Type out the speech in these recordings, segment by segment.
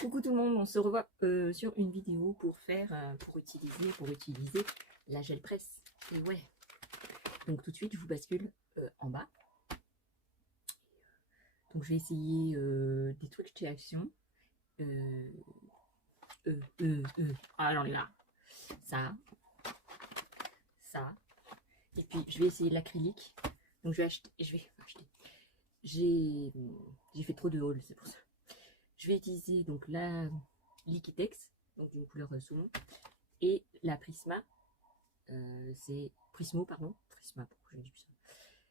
Coucou tout le monde, on se revoit sur une vidéo pour faire, pour utiliser la gel presse. Et ouais, donc tout de suite je vous bascule en bas. Donc je vais essayer des trucs chez Action. Ah j'en ai là. Ça, ça. Et puis je vais essayer l'acrylique. Donc je vais acheter, J'ai fait trop de hauls, c'est pour ça. Je vais utiliser donc la Liquitex, donc d'une couleur saumon, et la Prisma, c'est Prismo, pardon, Prisma, pourquoi j'ai dit ça,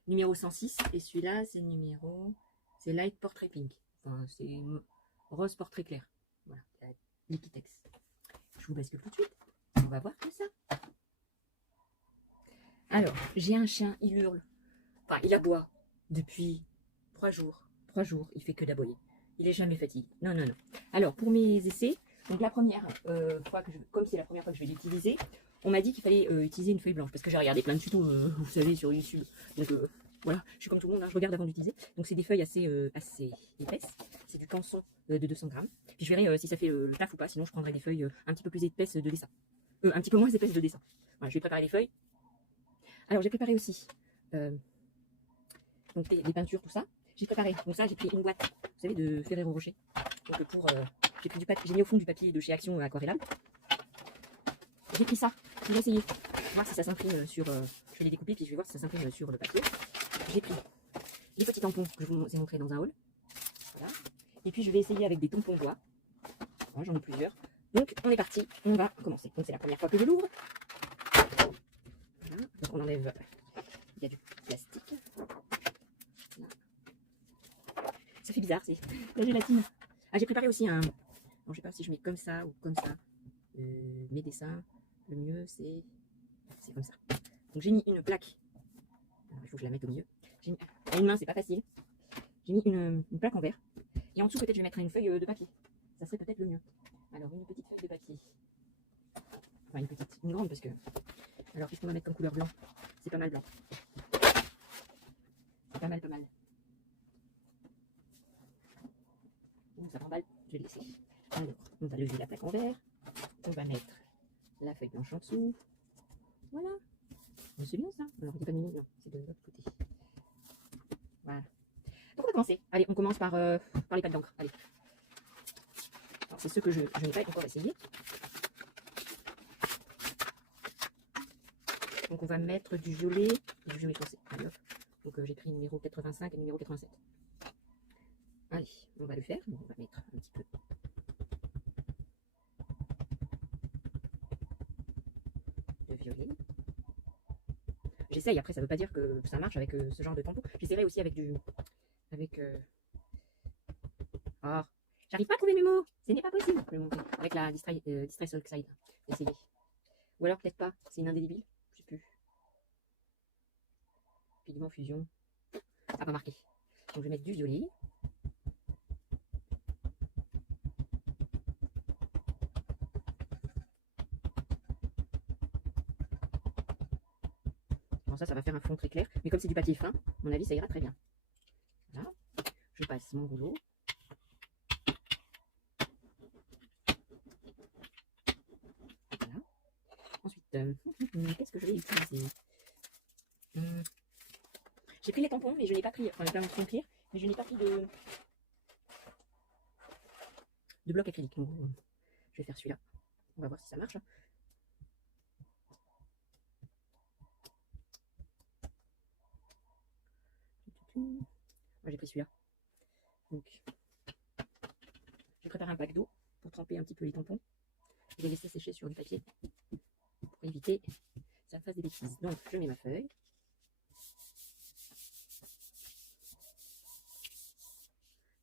numéro 106, et celui-là c'est Light Portrait Pink, enfin c'est rose portrait clair, voilà, la Liquitex. Je vous bascule tout de suite, on va voir tout ça. Alors, j'ai un chien, il hurle, enfin il aboie depuis 3 jours, il fait que d'aboyer. Il est jamais fatigué. Non, non, non. Alors, pour mes essais, donc la première fois comme c'est la première fois que je vais l'utiliser, on m'a dit qu'il fallait utiliser une feuille blanche parce que j'ai regardé plein de tutos, vous savez, sur YouTube. Donc voilà, je suis comme tout le monde, hein, je regarde avant d'utiliser. Donc c'est des feuilles assez épaisses. C'est du canson de 200 grammes. Puis je verrai si ça fait le taf ou pas. Sinon, je prendrai des feuilles un petit peu plus épaisses de dessin. Un petit peu moins épaisses de dessin. Voilà, je vais préparer les feuilles. Alors, j'ai préparé aussi donc des peintures, tout ça. J'ai préparé. Donc ça, j'ai pris une boîte, vous savez, de Ferrero Rocher. Donc j'ai pris du papier, j'ai mis au fond du papier de chez Action aquarellable. J'ai pris ça. Je vais essayer, voir si ça s'imprime sur. Je vais les découper puis je vais voir si ça s'imprime sur le papier. J'ai pris les petits tampons que je vous ai montrés dans un haul. Voilà. Et puis je vais essayer avec des tampons bois. Voilà, j'en ai plusieurs. Donc on est parti, on va commencer. Donc c'est la première fois que je l'ouvre. Voilà. Donc on enlève. Il y a du plastique. Là. Ça fait bizarre, c'est la gélatine. Ah, j'ai préparé aussi un. Bon, je sais pas si je mets comme ça ou comme ça. Mes dessins, le mieux c'est comme ça. Donc j'ai mis une plaque. Alors, il faut que je la mette au milieu. À une main, c'est pas facile. J'ai mis une plaque en verre. Et en dessous, peut-être je vais mettre une feuille de papier. Ça serait peut-être le mieux. Alors, une petite feuille de papier. Enfin, une grande parce que. Alors, qu'est-ce qu'on va mettre comme couleur blanc? C'est pas mal blanc. C'est pas mal, pas mal. Ouh, ça m'emballe. Je vais le laisser. Alors, on va lever la plaque en verre. On va mettre la feuille blanche en dessous. Voilà. Mais c'est bien ça. Alors, il n'y a pas de mini, non. C'est de l'autre côté. Voilà. Donc, on va commencer. Allez, on commence par les pâtes d'encre. Allez. Alors, c'est ceux que je n'ai pas encore essayé. Donc, on va mettre du violet et du violet foncé. Allez, hop. Donc, j'ai pris numéro 85 et numéro 87. Allez, on va le faire. On va mettre un petit peu de violet. J'essaye, après ça veut pas dire que ça marche avec ce genre de tampon. J'essaierai aussi avec du. Avec. Oh, j'arrive pas à trouver mes mots. Ce n'est pas possible. Je vais le montrer. Avec la Distress Oxide. Essayez. Ou alors peut-être pas. C'est une indélébile. Je sais plus. Pigment fusion. Ah, pas marqué. Donc je vais mettre du violet. Bon, ça va faire un fond très clair. Mais comme c'est du papier fin, à mon avis, ça ira très bien. Voilà. Je passe mon rouleau. Voilà. Ensuite, qu'est-ce que je vais utiliser? J'ai pris les tampons, mais je n'ai pas pris. Enfin, les tampons sont pires, mais je n'ai pas pris de bloc acrylique. Donc, je vais faire celui-là. On va voir si ça marche. Moi, j'ai pris celui-là. Donc, j'ai préparé un pack d'eau pour tremper un petit peu les tampons. Je vais laisser sécher sur du papier pour éviter que ça me fasse des bêtises. Donc, je mets ma feuille.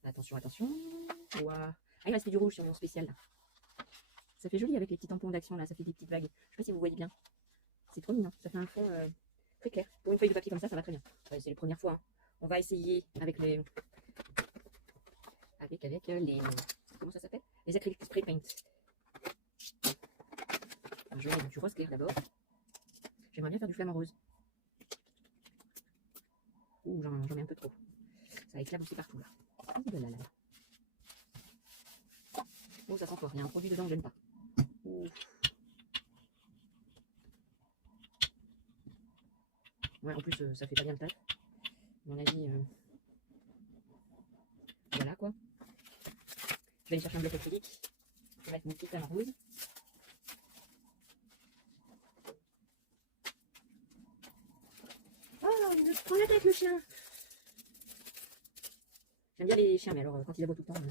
Attention, attention. Ouah. Ah, il m'a resté du rouge sur mon spécial. Là. Ça fait joli avec les petits tampons d'action là. Ça fait des petites vagues. Je sais pas si vous voyez bien. C'est trop mignon. Ça fait un fond très clair. Pour une feuille de papier comme ça va très bien. Ouais, c'est les premières fois. Hein. On va essayer avec les. Avec les. Comment ça s'appelle? Les acryliques spray paint. Alors, je vais mettre du rose clair d'abord. J'aimerais bien faire du flamant rose. Ouh, j'en mets un peu trop. Ça va éclabousser partout là. Ouh là là là. Oh, ça sent fort. Il y a un produit dedans que j'aime pas. Ouh. Ouais, en plus, ça fait pas bien le taf. À mon avis, voilà quoi. Je vais aller chercher un bloc acrylique. Je vais mettre mon petit flamant rose. Oh, il me prend la tête le chien. J'aime bien les chiens, mais alors quand ils aboient tout le temps.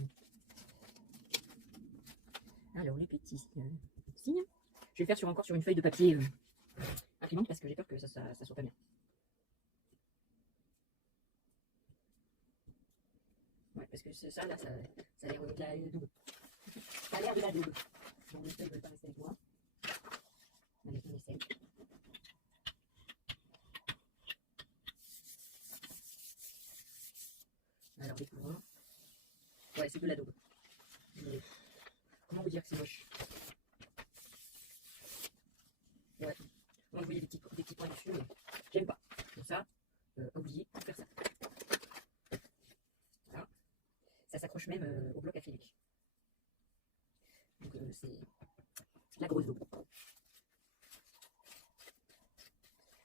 Alors les petits signes. Je vais le faire encore sur une feuille de papier imprimante parce que j'ai peur que ça soit pas bien. Ouais, parce que ça là, ça a l'air de la double. Ça a l'air de la double. Bon, le feuille ne veut pas rester avec moi. Allez, on essaie. Alors, découvrons. Ouais, c'est de la double. Comment vous dire que c'est moche? Ouais. Moi, vous voyez des petits points dessus, mais j'aime pas. Donc ça, oubliez de faire ça. Voilà. Ça s'accroche même au bloc acrylique. Donc c'est la grosse double.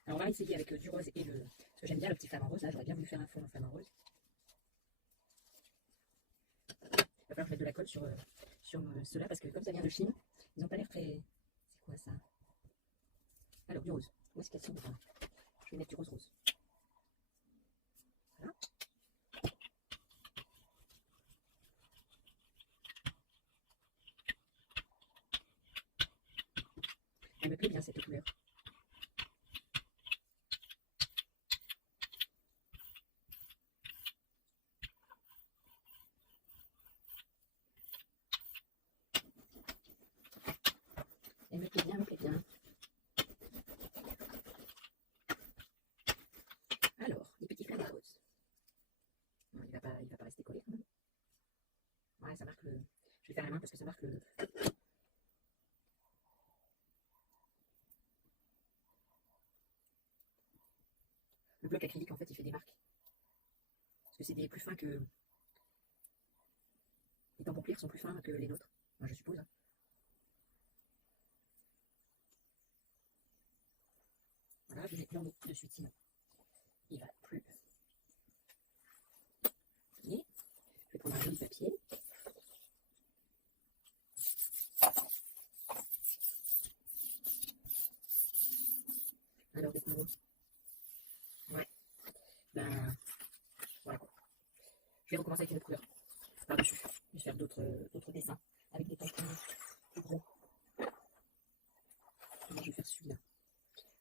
Alors on va essayer avec du rose et le... Parce que j'aime bien le petit flamant rose, là j'aurais bien voulu faire un fond en flamant rose. Il va falloir que je mette de la colle sur ceux-là parce que comme ça vient de Chine, ils n'ont pas l'air très... C'est quoi ça? Alors du rose. Où est-ce qu'elles sont? Je vais mettre du rose rose. Voilà. Elle me plaît bien cette couleur. Elle me plaît bien, elle me plaît bien. Alors, les petits flamants roses. Non, il va pas rester collé quand même. Ouais, ça marque le... Je vais faire la main parce que ça marque le... Le bloc acrylique, en fait, il fait des marques. Parce que c'est des plus fins que... Les tampons clear sont plus fins que les nôtres. Moi, je suppose. Voilà, je vais mettre l'eau dessus, sinon il va plus. Et je vais prendre un joli papier. Alors, des couleurs. Ouais. Ben, voilà quoi. Je vais recommencer avec une autre couleur par-dessus. Je vais faire d'autres dessins avec des tampons plus gros. Moi, je vais faire celui-là.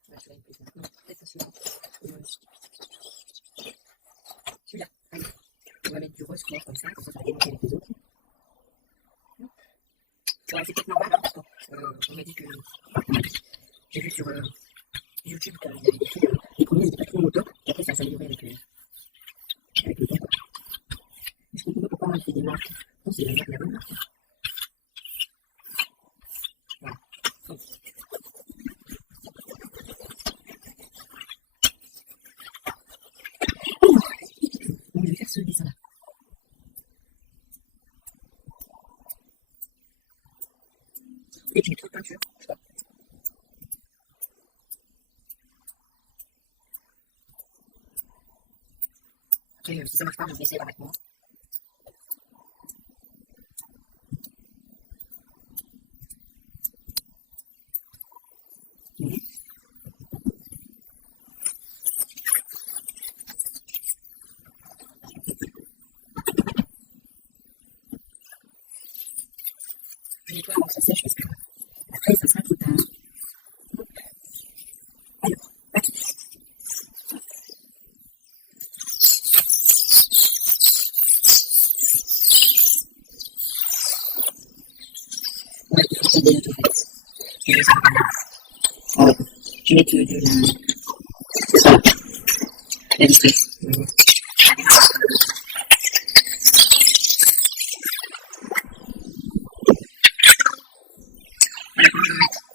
Ouais, celui-là, il me plaît bien. Non, peut-être pas celui-là. Celui-là. Allez. On va mettre du rose clair comme ça va démonter avec les autres. Ouais, c'est peut-être normal, hein, parce qu'on m'a dit que... J'ai vu sur YouTube qu'il y avait des filles, les premiers n'étaient pas trop au top, et après ça s'améliorait avec le temps. Je comprends pas pourquoi on fait des marques. Non, c'est la bonne marque. Voilà. Donc, je vais faire ce dessin-là. Et tu mets trop de peinture, je sais pas. Après, si ça marche pas, je vais essayer avec moi. Je nettoie avant que ça sèche parce que après ça sera trop tard. Alors, papier. Ouais, il faut tomber là tout fait. Je vais mettre de la distress.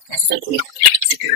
La seule problème, c'est que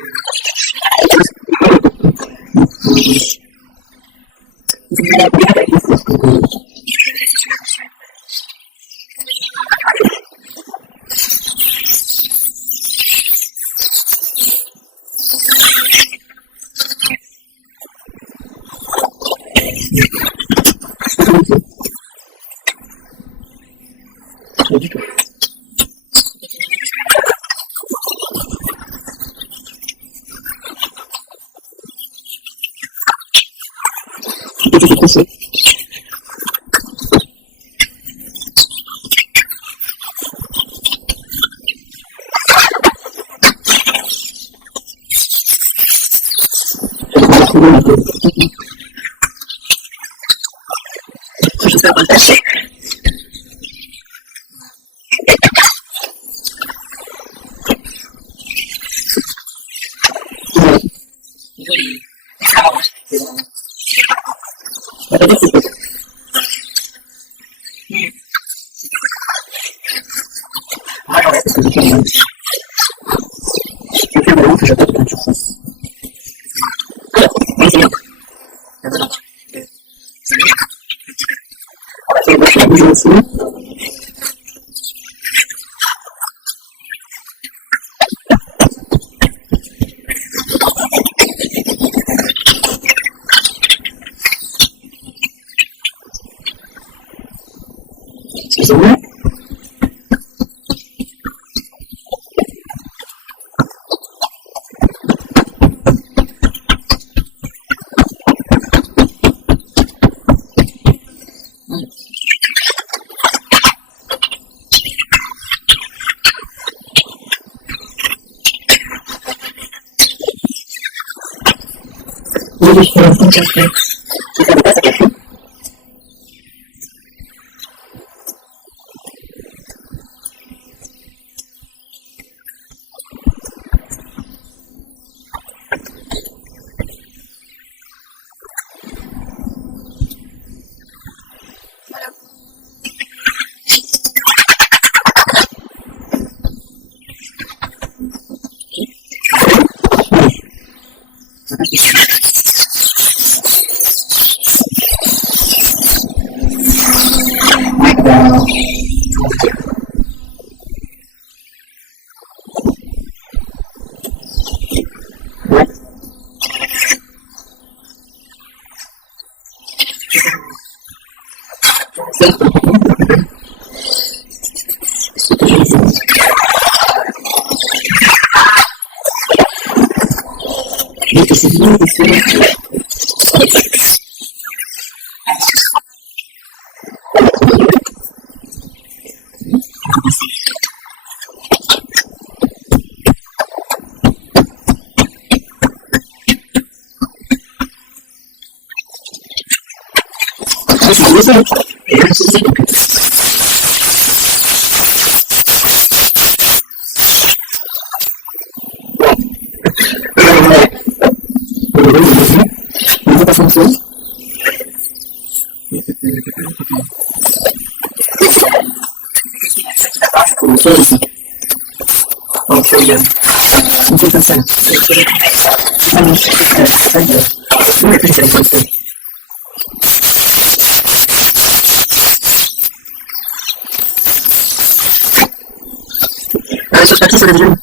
Sur ce papier, ça devient.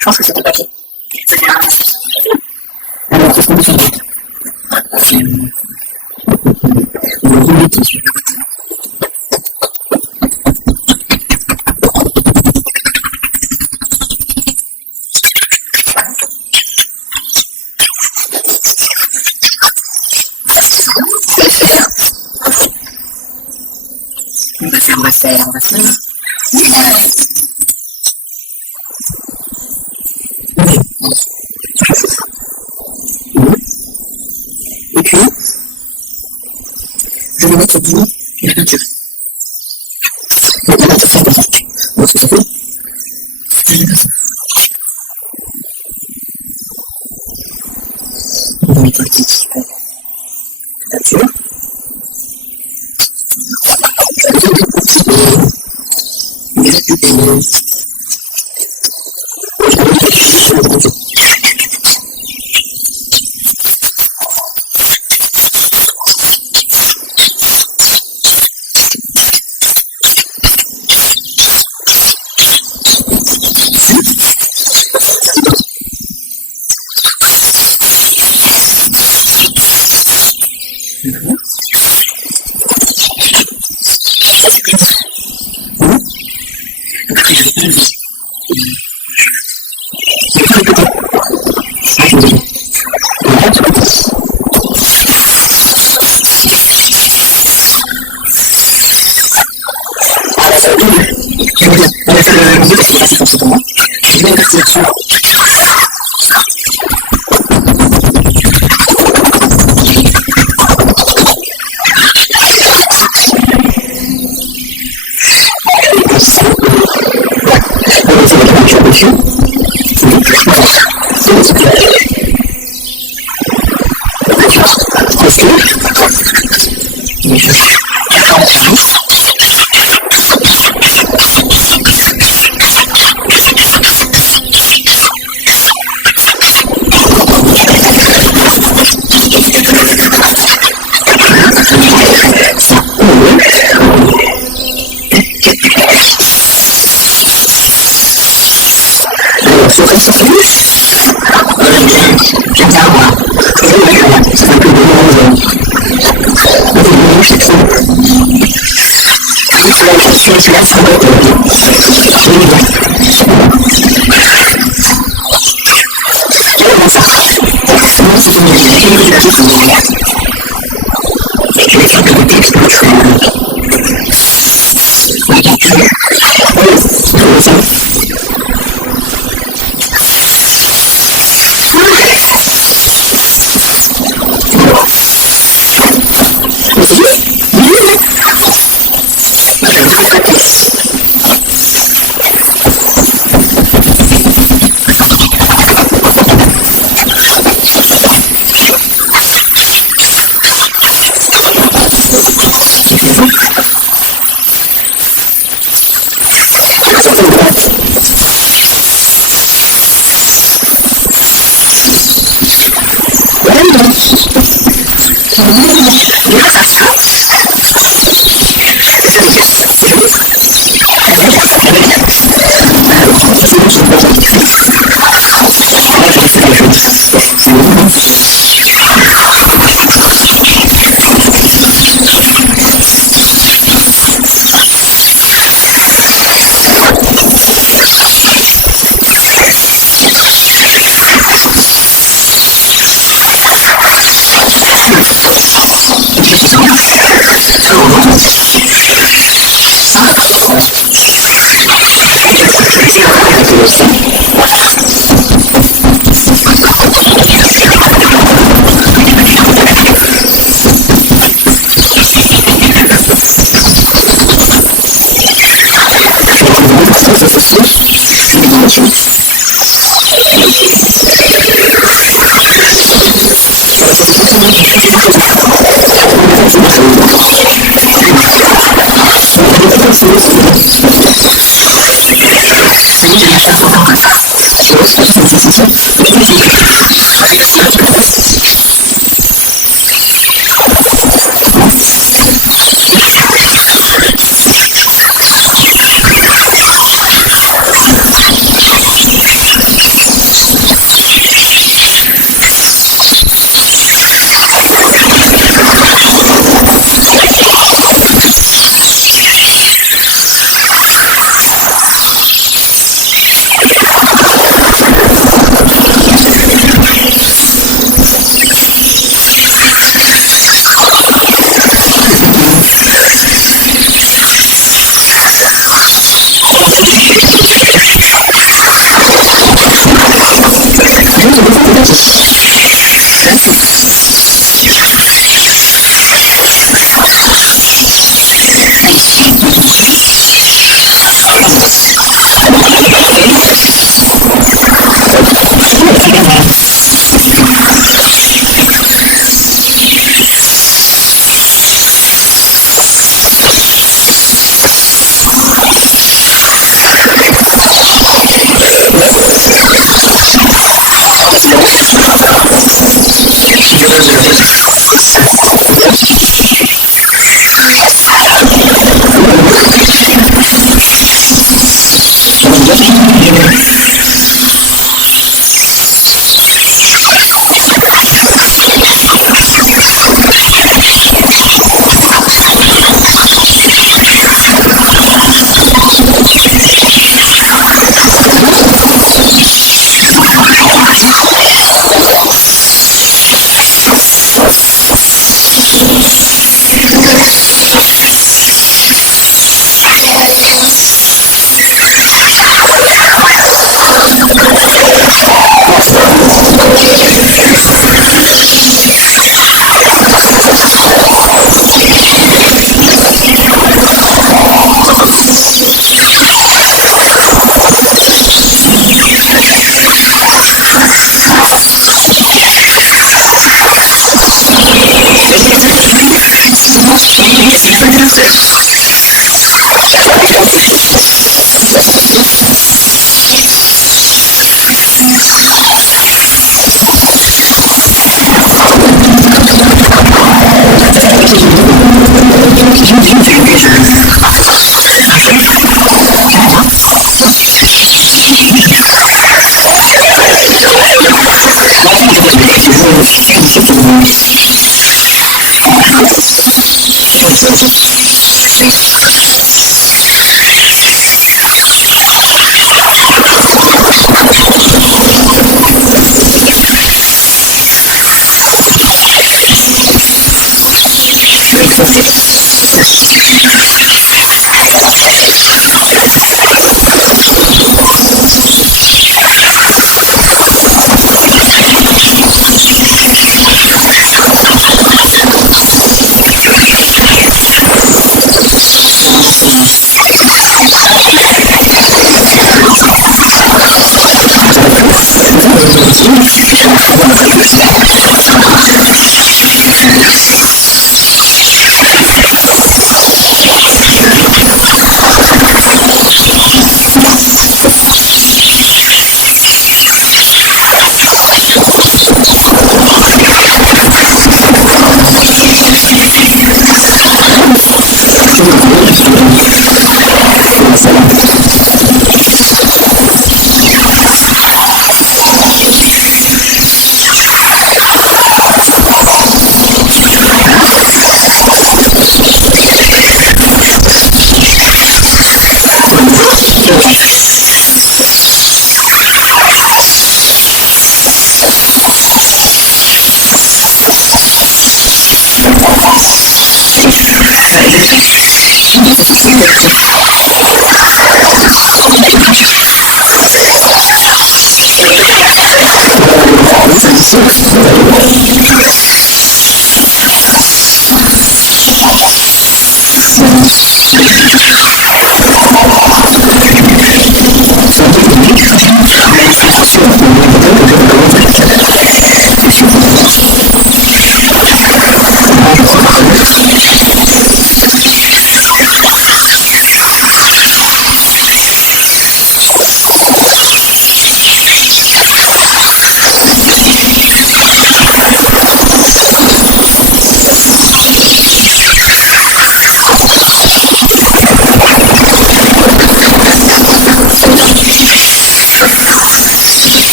Je pense que c'est ton papier. C'est bien. Alors, qu'est-ce qu'on peut faire d'autre? On va rouler dessus. On va faire. Et puis, je vais mettre du la peinture. La peinture synthétique. Vous voyez ce que ça fait? On va mettre un petit peu de peinture.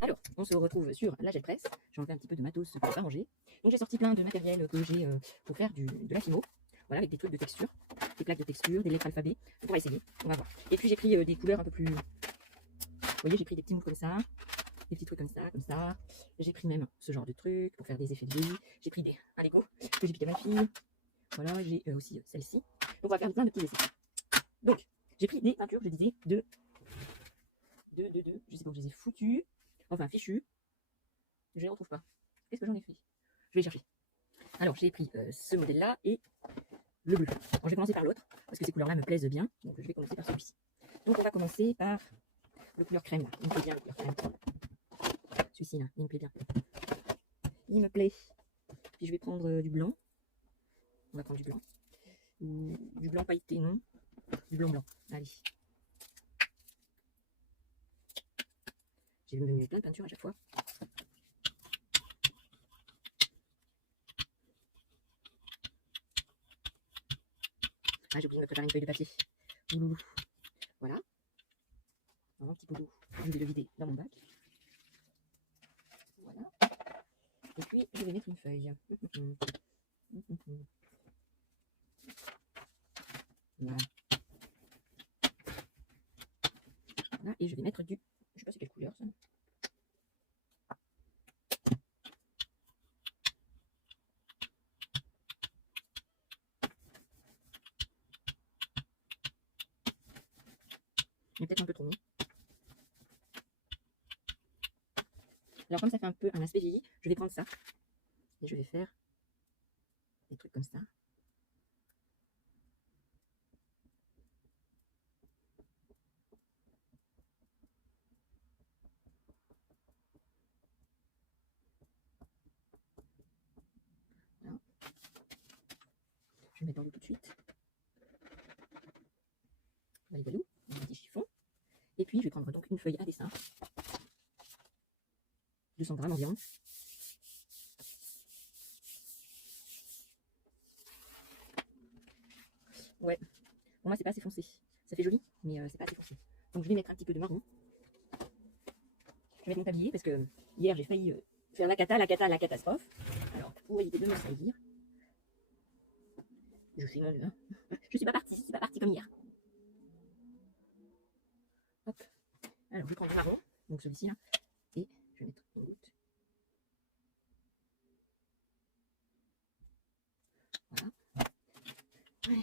Alors, on se retrouve sur la gel presse. J'ai enlevé un petit peu de matos pour pas ranger. Donc j'ai sorti plein de matériel que j'ai pour faire de la fimo. Voilà, avec des trucs de texture, des plaques de texture, des lettres alphabet. On va essayer, on va voir. Et puis j'ai pris des couleurs un peu plus... Vous voyez, j'ai pris des petits moules comme ça, des petits trucs comme ça, comme ça. J'ai pris même ce genre de trucs pour faire des effets de vie. J'ai pris un Lego que j'ai piqué à ma fille. Voilà, j'ai aussi celle-ci. Donc on va faire plein de petits essais. Donc, j'ai pris des peintures, je disais, je sais pas où je les ai foutues. Enfin, fichues. Je les retrouve pas. Qu'est-ce que j'en ai fait? Je vais les chercher. Alors, j'ai pris ce modèle-là et le bleu. Alors, je vais commencer par l'autre, parce que ces couleurs-là me plaisent bien. Donc, je vais commencer par celui-ci. Donc, on va commencer par le couleur crème, là. Il me plaît bien, le couleur crème. Celui-ci, là, il me plaît bien. Il me plaît. Puis, je vais prendre du blanc. On va prendre du blanc. Du blanc pailleté, non. Du blanc blanc. Allez. J'ai mis plein de peinture à chaque fois. Ah, j'ai oublié de me préparer une feuille de papier. Ouloulou. Voilà. Un petit boulot. Je vais le vider dans mon bac. Voilà. Et puis, je vais mettre une feuille. Voilà. Voilà. Et je vais mettre du... Je sais pas c'est quelle couleur ça. Il est peut-être un peu trop long. Alors comme ça fait un peu un aspect vieilli, je vais prendre ça. Et je vais faire des trucs comme ça. Voilà. Je vais mettre dans l'eau tout de suite. Voilà, un petit chiffon. Et puis je vais prendre donc une feuille à dessin. 200 grammes environ. Ouais, pour moi c'est pas assez foncé. Ça fait joli, mais c'est pas assez foncé. Donc je vais mettre un petit peu de marron. Je vais mettre mon tablier parce que hier j'ai failli faire la catastrophe. Alors pour éviter de me salir, je fais mon mieux. Je suis pas partie comme hier. Hop. Alors je prends du marron, donc celui-ci là, et je vais mettre une goutte. Voilà. Ouais.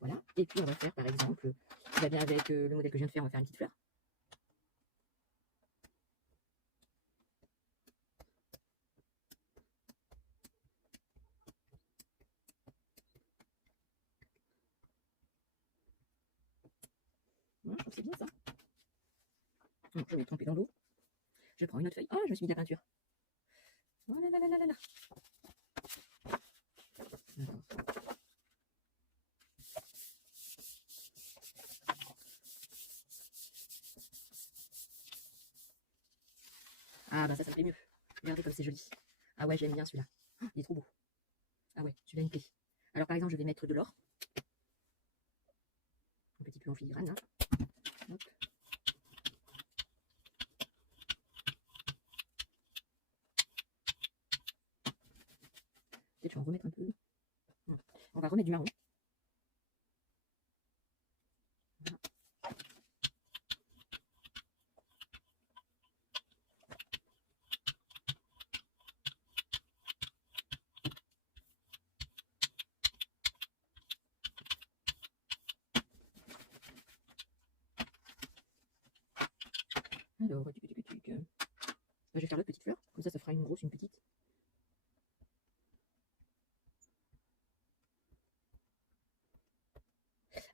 Voilà. Et puis on va faire par exemple, qui va bien avec le modèle que je viens de faire, on va faire une petite fleur. Voilà, je trouve que c'est bien ça. Donc, je vais tremper dans l'eau. Je prends une autre feuille. Ah, je me suis mis de la peinture. Oh là là là là là là. Ah bah ça me plaît mieux. Regardez comme c'est joli. Ah ouais, j'aime bien celui-là. Oh, il est trop beau. Ah ouais, celui-là il me plaît. Alors par exemple, je vais mettre de l'or. Un petit peu en filigrane. Hein. Hop. Peut-être je vais en remettre un peu. On va remettre du marron. Voilà. Alors, je vais faire l'autre petite fleur. Comme ça fera une grosse, une petite.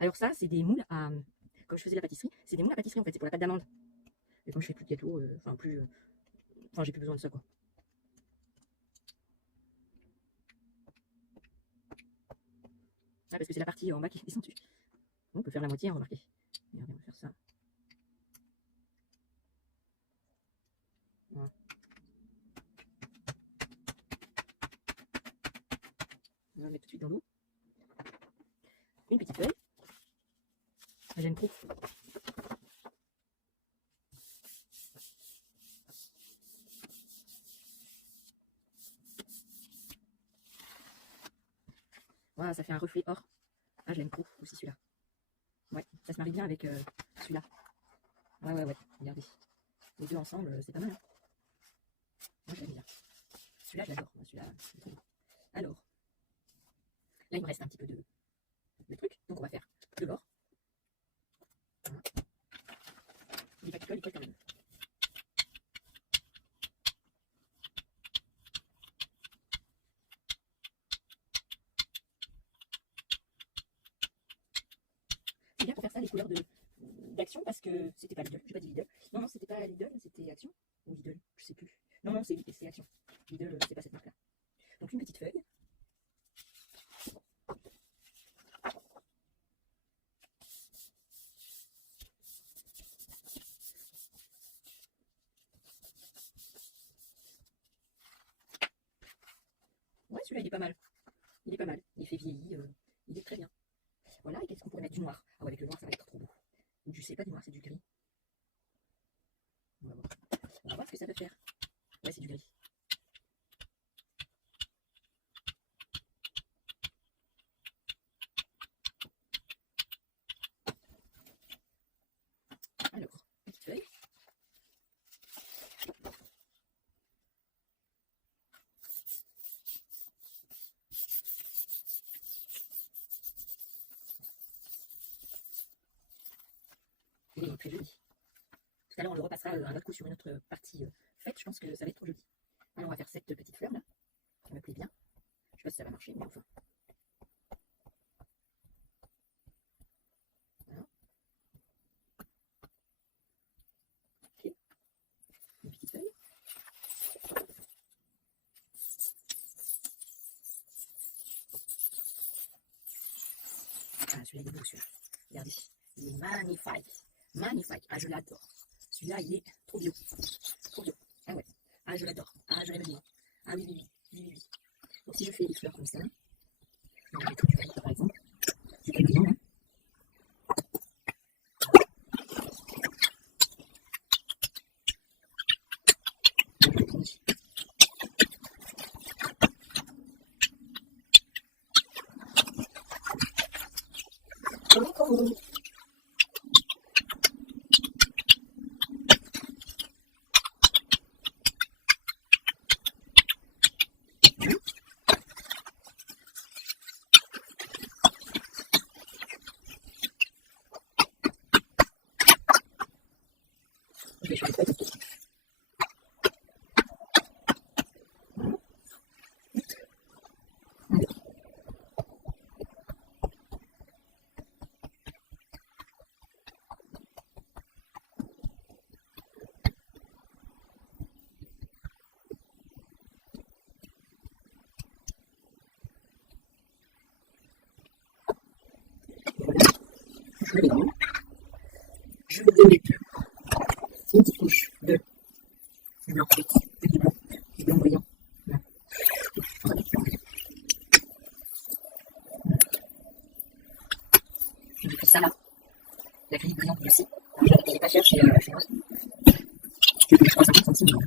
Alors ça, c'est des moules à... Comme je faisais la pâtisserie, c'est des moules à pâtisserie en fait, c'est pour la pâte d'amande. Et comme je fais plus de gâteaux, enfin j'ai plus besoin de ça quoi. Ah, parce que c'est la partie en bas qui est descendue. On peut faire la moitié, hein, remarquez. Regardez, on va faire ça. Voilà. On va le mettre tout de suite dans l'eau. Une petite feuille. J'aime trop. Voilà, ça fait un reflet or. Ah, je l'aime trop aussi celui-là. Ouais, ça se marie bien avec celui-là. Ouais, regardez. Les deux ensemble, c'est pas mal. Hein. Moi, j'aime bien. Celui-là, j'adore. Celui-là, c'est trop bon. Alors, là, il me reste un petit peu de truc. Donc, on va faire de l'or. Voilà. Il va coller quand même. C'est bien pour faire ça les couleurs d'Action parce que c'était pas Lidl, j'ai pas dit Lidl. Non, c'était pas Lidl, c'était Action ou Lidl, je sais plus. Non, c'est Action. Lidl, c'est pas cette marque-là. Donc une petite feuille. Ouais, celui-là il est pas mal. Il est pas mal. Il fait vieilli, il est très bien. Voilà, et qu'est-ce qu'on pourrait mettre? Du noir. Ah ouais, avec le noir ça va être trop beau. Ou du, c'est pas du noir, c'est du gris. On va voir. On va voir ce que ça peut faire. Ouais, c'est du gris. Alors, petite feuille. Il est très joli. Tout à l'heure, on le repassera un autre coup sur une autre partie faite. Je pense que ça va être trop joli. Alors, on va faire cette petite fleur là, qui me plaît bien. Je sais pas si ça va marcher, mais enfin. Voilà. Ok. Une petite feuille. Ah, celui-là, il est beau, celui-là. Regardez. Il est magnifique. Magnifique. Ah, je l'adore. Celui-là, il est trop bio. Trop bio. Ah ouais. Ah, je l'adore. Ah, je l'aime bien. Ah oui. Donc, si je fais des fleurs comme ça, donc, avec du vanille, par exemple, c'est très bien, hein. Je vais mettre une petite couche de blanc du blanc brillant. J'ai pris ça là, la grille brillante aussi. Je l'ai pas cher chez Rose. Je crois 50 centimes.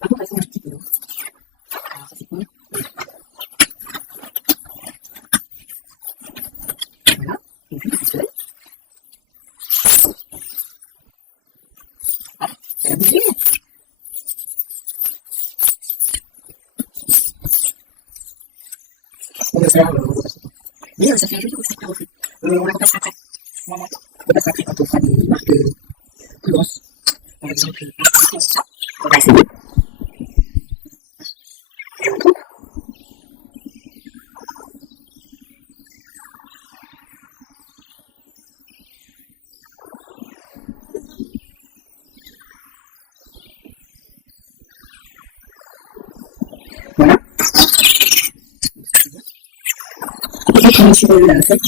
Par contre, elles sont un petit peu lourdes. Alors ça c'est cool. Voilà, et puis une petite feuille. Ah, elle a bougé. Mais ça fait un joli reflet. On la repassera après. On repassera après quand on fera des marques plus grosses. Par exemple, ça. On va essayer. qui me suis revue à la fête.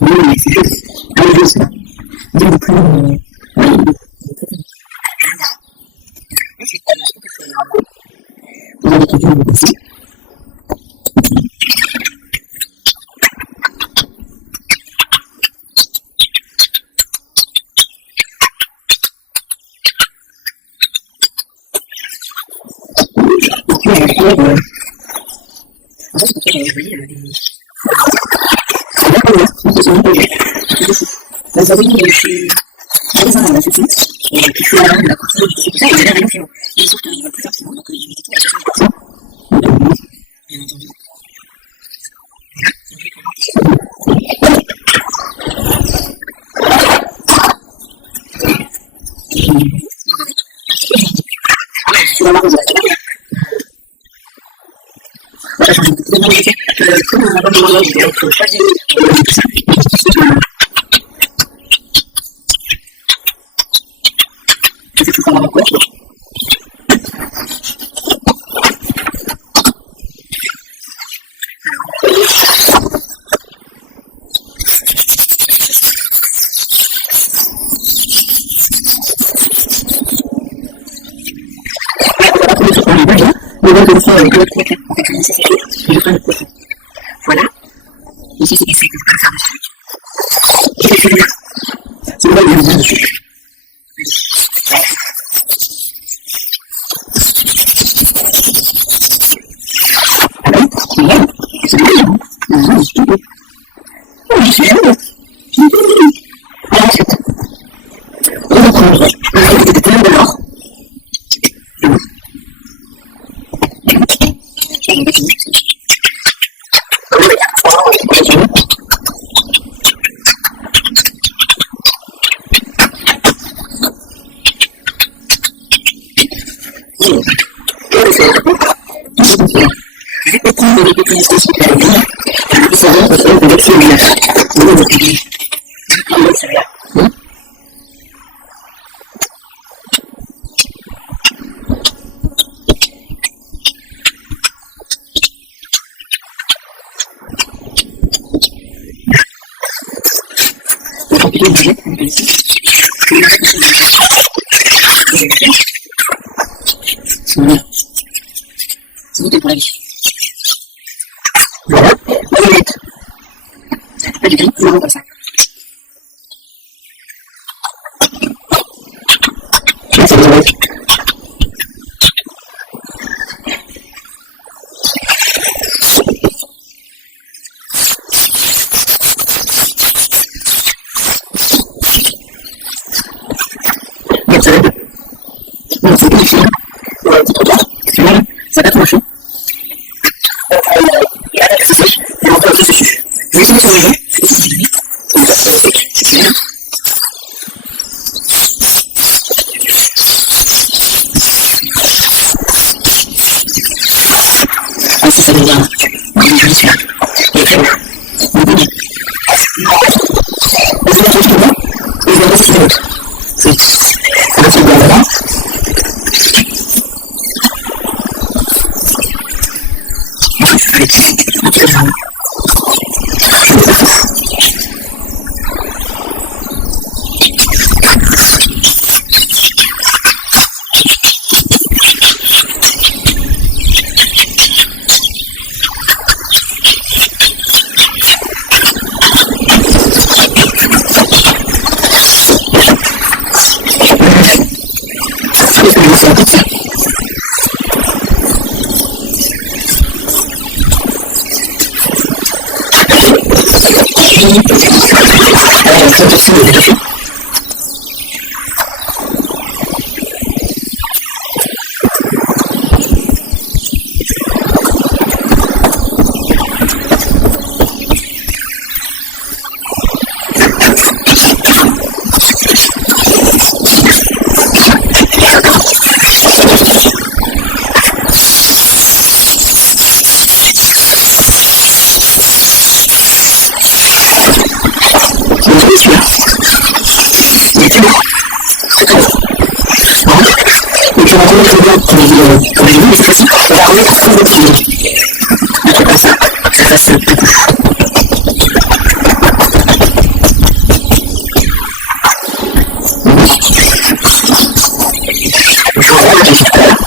Oui, c'est juste. Allez, juste là. Dis plus. Vous avez quelqu'un de ici. Voilà. Ici, c'est des sacs de faire dessus. Et c'est celui-là. C'est le même bien dessus. Alors, regarde, c'est le même. Non, c'est tout. Oh, je suis jeune. Alors, c'est on va prendre un peu de l'or. C'est pour la vie. Voilà, on va mettre. Pas du gris, non, comme ça. Là, c'est bon. Non, c'est pas sûr. Ouais, c'est trop tard. C'est mal. Ça va trop chaud. Et avec ça sèche, et encore un peu dessus. Je vais essayer sur les jeux. Et c'est fini. Comme ça, c'est sec. C'est bien. Ah, si ça devient. Il est joli celui-là. Il est très beau. Il est beau. Vous avez un truc dedans. Et vous allez passer sur l'autre. Ça va se bien là-bas. Il est plus beau. comme je dis, c'est facile. On va remettre à fond de pied. Un truc comme ça fasse beaucoup. Il faut vraiment que je fasse.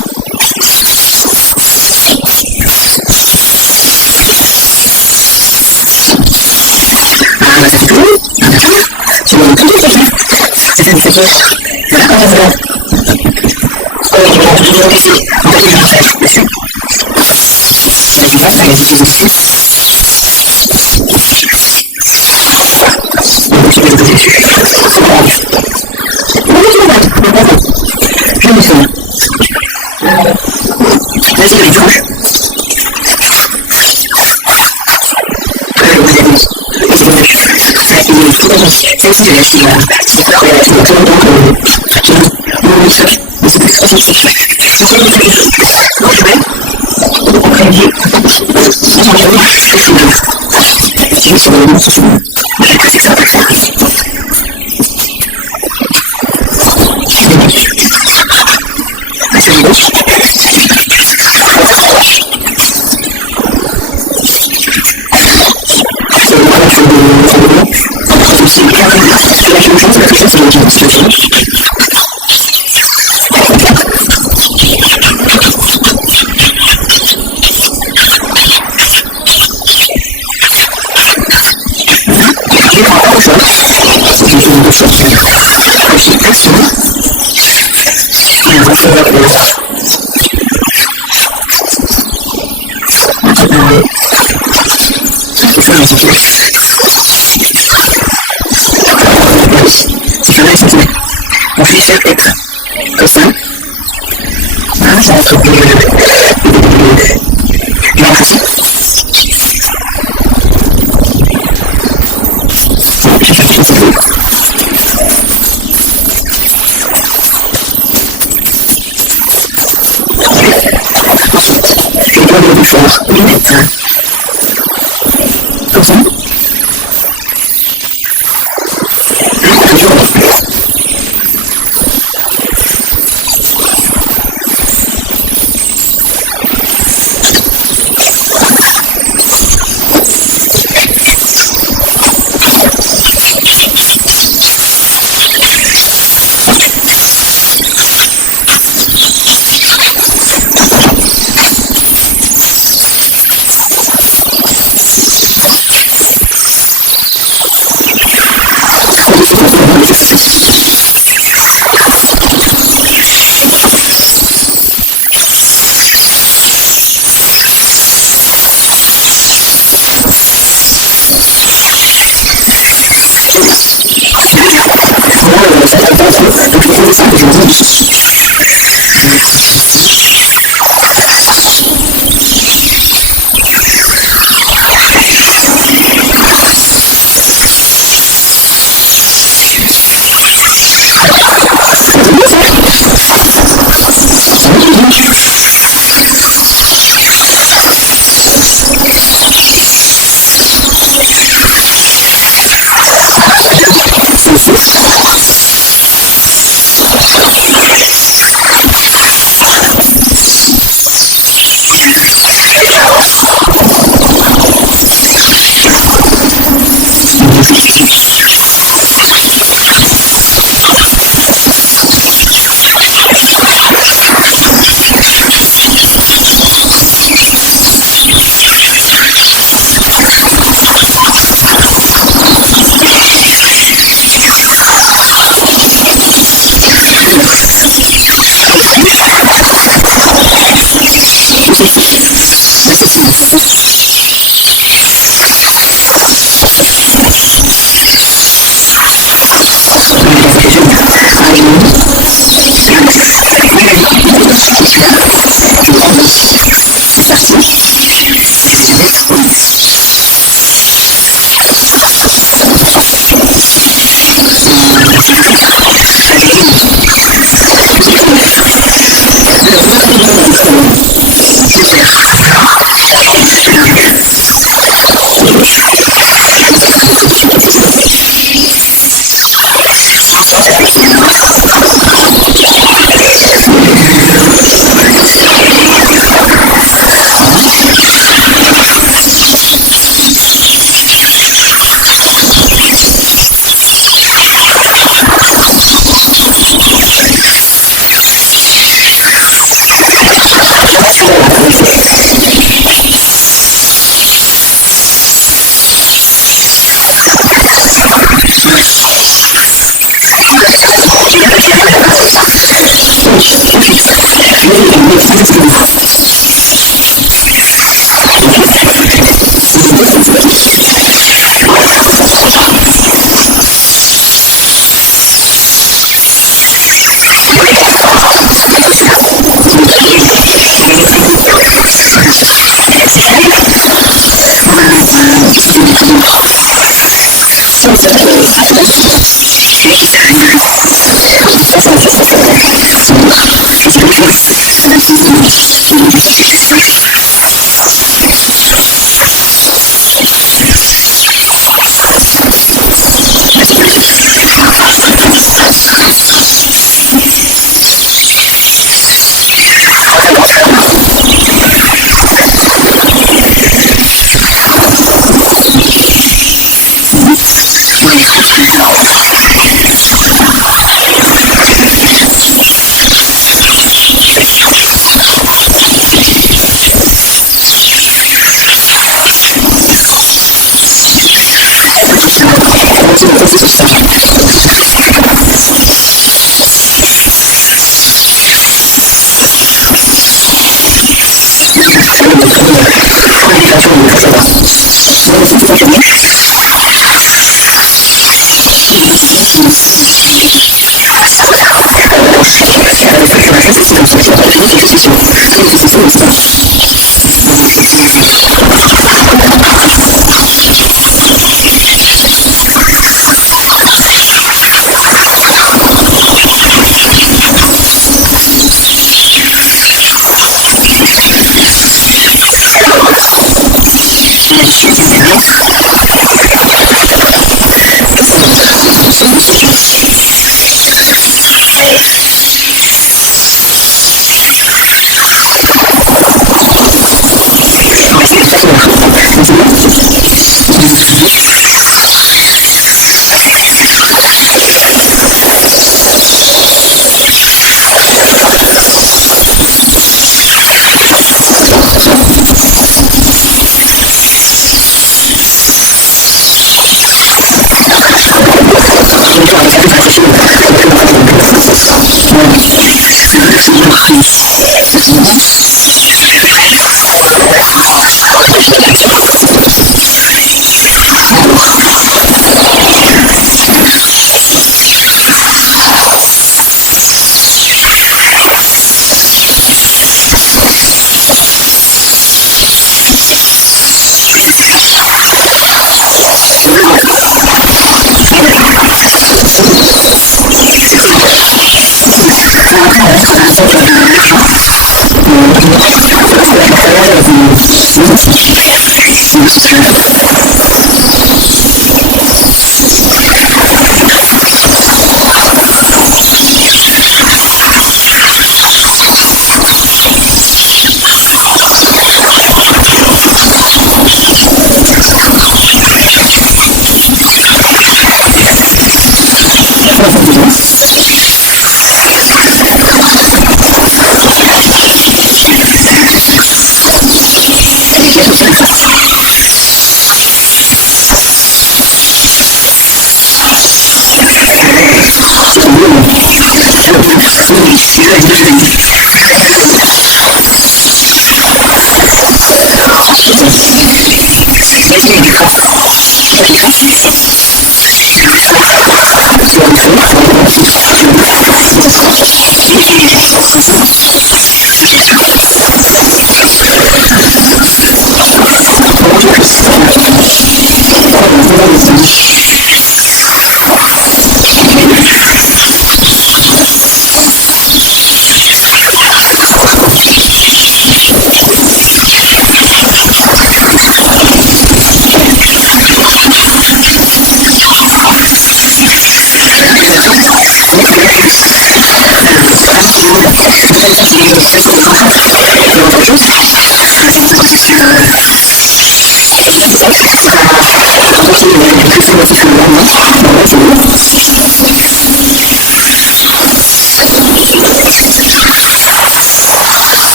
On fait chaque lettre comme ça. Voilà, ça va être je dois le faire une lettre comme ça.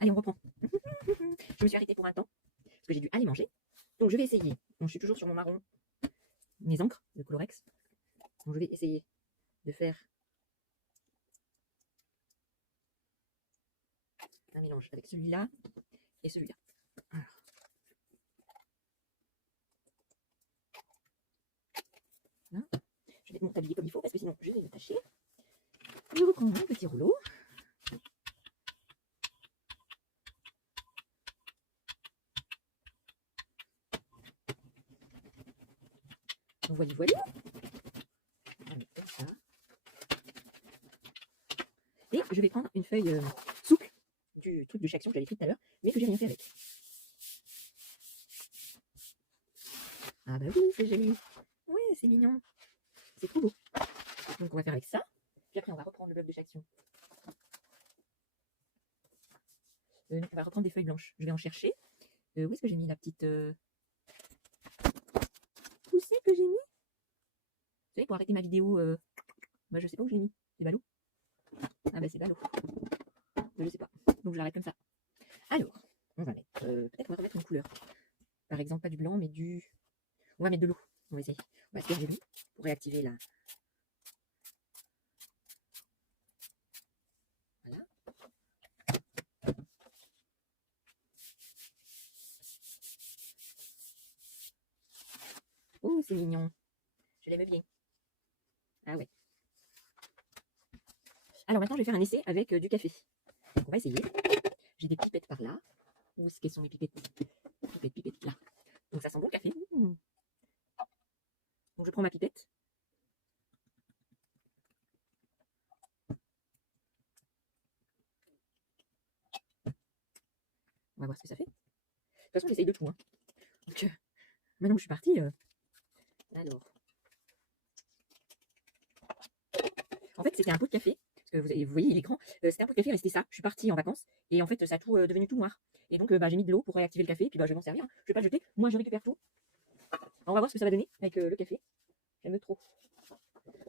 Allez, on reprend. Je me suis arrêtée pour un temps, parce que j'ai dû aller manger. Donc je vais essayer. Donc, je suis toujours sur mon marron, mes encres de Colorex. Donc je vais essayer de faire un mélange avec celui-là et celui-là. Alors. Là. Je vais m'habiller comme il faut, parce que sinon je vais me tâcher. Je reprends mon petit rouleau. Voilà, voilà. On va mettre comme ça. Et je vais prendre une feuille souple du truc de chez Action que j'avais pris tout à l'heure, mais que j'ai rien fait avec. Ah bah oui, c'est joli. Ouais, c'est mignon. C'est trop beau. Donc on va faire avec ça. Puis après on va reprendre le bloc de chez Action. On va reprendre des feuilles blanches. Je vais en chercher. Où est-ce que j'ai mis la petite... Où c'est que j'ai mis? Vous savez, pour arrêter ma vidéo, bah, je sais pas où je l'ai mis. C'est ballot. Ah bah c'est ballot. Je sais pas. Donc je l'arrête comme ça. Alors, on va mettre... peut-être on va remettre une couleur. Par exemple, pas du blanc, mais du... On va mettre de l'eau. On va essayer. On va se faire de l'eau pour réactiver la... Voilà. Oh, c'est mignon. Je l'aime bien. Ah ouais. Alors maintenant, je vais faire un essai avec du café. Donc on va essayer. J'ai des pipettes par là. Où est-ce qu'elles sont mes pipettes? Pipettes, là. Donc ça sent bon le café. Donc je prends ma pipette. On va voir ce que ça fait. De toute façon, j'essaye de tout. Hein. Donc maintenant que je suis partie... Alors... En fait, c'était un pot de café. Parce que vous voyez l'écran. C'était un pot de café, resté ça. Je suis partie en vacances. Et en fait, ça a tout devenu tout noir. Et donc, j'ai mis de l'eau pour réactiver le café. Et puis, je vais m'en servir. Je vais pas le jeter. Moi, je récupère tout. On va voir ce que ça va donner avec le café. J'aime trop.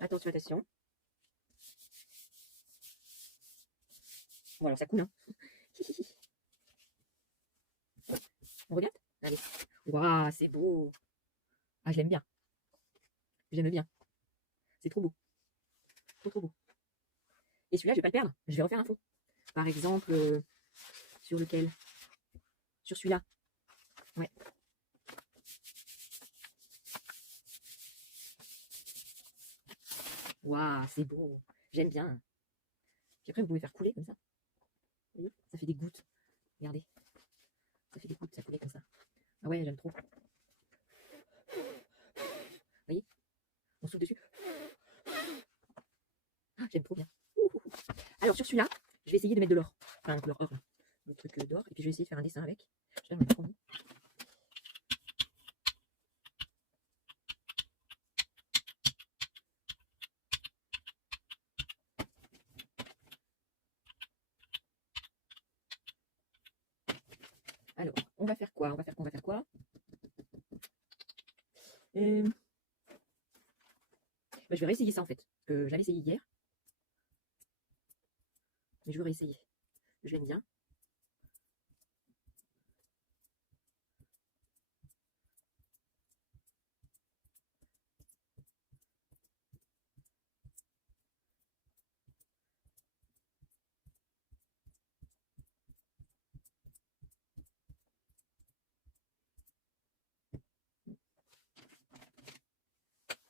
Attention, attention. Bon, alors ça coule, hein. On regarde? Allez. Waouh, c'est beau. Ah, je l'aime bien. J'aime bien. C'est trop beau. Trop, trop beau. Et celui-là, je vais pas le perdre. Je vais refaire un faux. Par exemple, sur lequel? Sur celui-là. Ouais. Waouh, c'est beau. J'aime bien. Puis après, vous pouvez faire couler comme ça. Vous voyez, ça fait des gouttes. Regardez. Ça fait des gouttes, ça coulait comme ça. Ah ouais, j'aime trop. Vous voyez? On souffle dessus. Ah, j'aime trop bien. Alors, sur celui-là, je vais essayer de mettre de l'or. Enfin, une couleur or, là. Le truc d'or. Et puis, je vais essayer de faire un dessin avec. J'espère qu'on a trop mis. Alors, on va faire quoi? On va faire quoi? Bah, je vais réessayer ça en fait. Parce que j'avais essayé hier. Mais je vais réessayer. Je l'aime bien.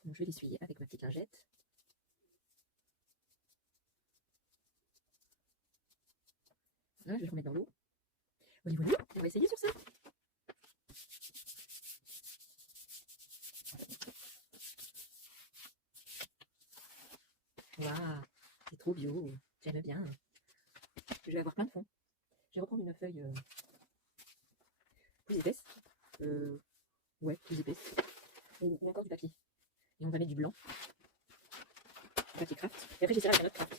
Donc, je vais l'essuyer avec ma petite lingette. Voilà, je vais le remettre dans l'eau. Voilà, on va essayer sur ça. Waouh, c'est trop bio. J'aime bien. Je vais avoir plein de fond. Je vais reprendre une feuille plus épaisse. Ouais, plus épaisse. Ou encore du papier. Et on va mettre du blanc. Du papier craft. Et après, j'essaierai avec un autre craft.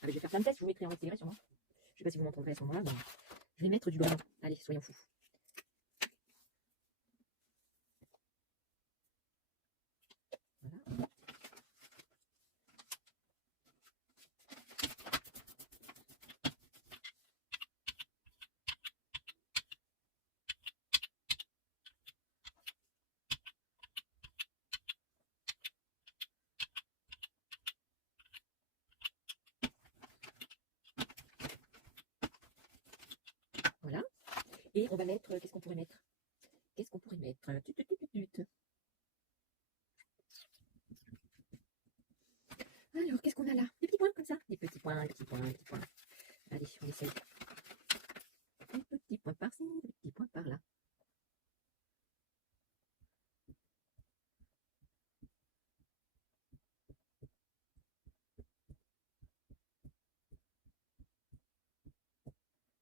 Ah, je vais faire plein de tests, je vous mettrai en accéléré sûrement. Je sais pas si vous m'entendrez à ce moment-là, mais je vais mettre du blanc. Allez, soyons fous. Voilà. Voilà. Et on va mettre, qu'est-ce qu'on pourrait mettre? Qu'est-ce qu'on pourrait mettre? Alors, qu'est-ce qu'on a là? Des petits points comme ça. Des petits points, des petits points, des petits points. Allez, on essaye. Des petits points par-ci, des petits points par-là.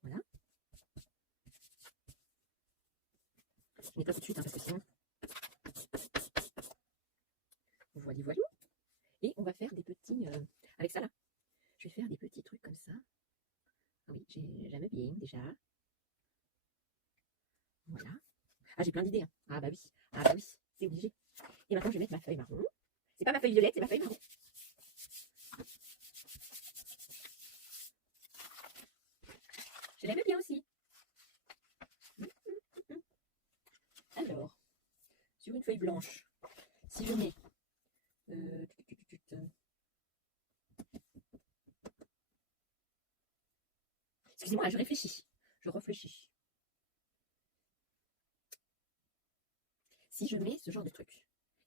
Voilà. Je mets pas tout de suite, hein, parce que sinon... Voilà, voilà. Et on va faire des petits... avec ça là, je vais faire des petits trucs comme ça. Ah oui, j'aime bien déjà. Voilà. Ah, j'ai plein d'idées. Hein. Ah bah oui. Ah bah oui, c'est obligé. Et maintenant, je vais mettre ma feuille marron. C'est pas ma feuille violette, c'est ma feuille marron. Je l'aime bien aussi. Alors, sur une feuille blanche, si je mets... Excusez-moi, je réfléchis. Je réfléchis. Si je mets ce genre de truc,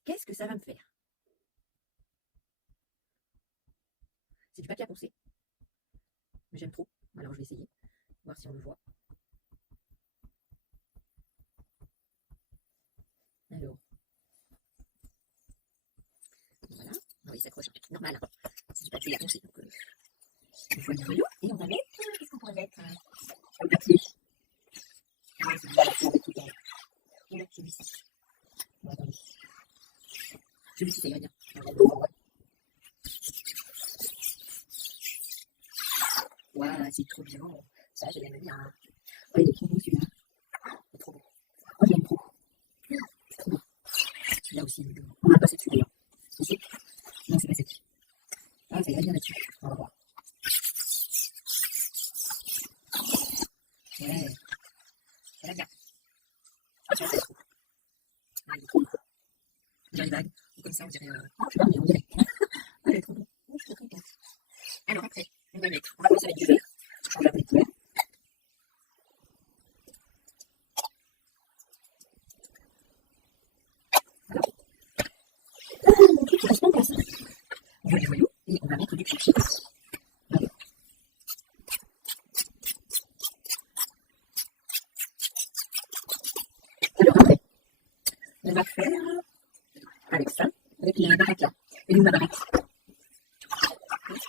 qu'est-ce que ça va me faire? C'est du papier à poncer. Mais j'aime trop. Alors je vais essayer. Voir si on le voit. Alors. Voilà. Ah oui, il s'accroche. Normal. Hein. C'est du papier à poncer. Donc, il faut le voyou. Et on va mettre. Qu'est-ce qu'on pourrait mettre? Le papier. Ah, c'est bien. On va mettre celui-ci. Bon, attendez. Celui-ci, ça irait bien. Waouh, c'est trop bien. Ça, je l'aime bien. Oh, il est trop beau celui-là. Il est trop beau. Oh, je l'aime trop. C'est trop beau. Celui-là aussi, il est beau. On va passer dessus d'ailleurs. C'est sec? Non, c'est pas sec. Ah, ça irait bien là-dessus. On va voir. Ouais. Ça va bien. Ah, ça va trop. Ah, il est trop beau. On dirait des vagues. Ou comme ça, on dirait. Non, je sais pas, mais on dirait. Ah, il est trop beau. Oh, je suis trop contente. Alors après, on va mettre. On va commencer avec du vert. On change un peu de couleur. On va du joyau et on va mettre du chichi. Voilà. Alors après, on va faire avec ça, avec la barrette là. Et nous, ma barrette.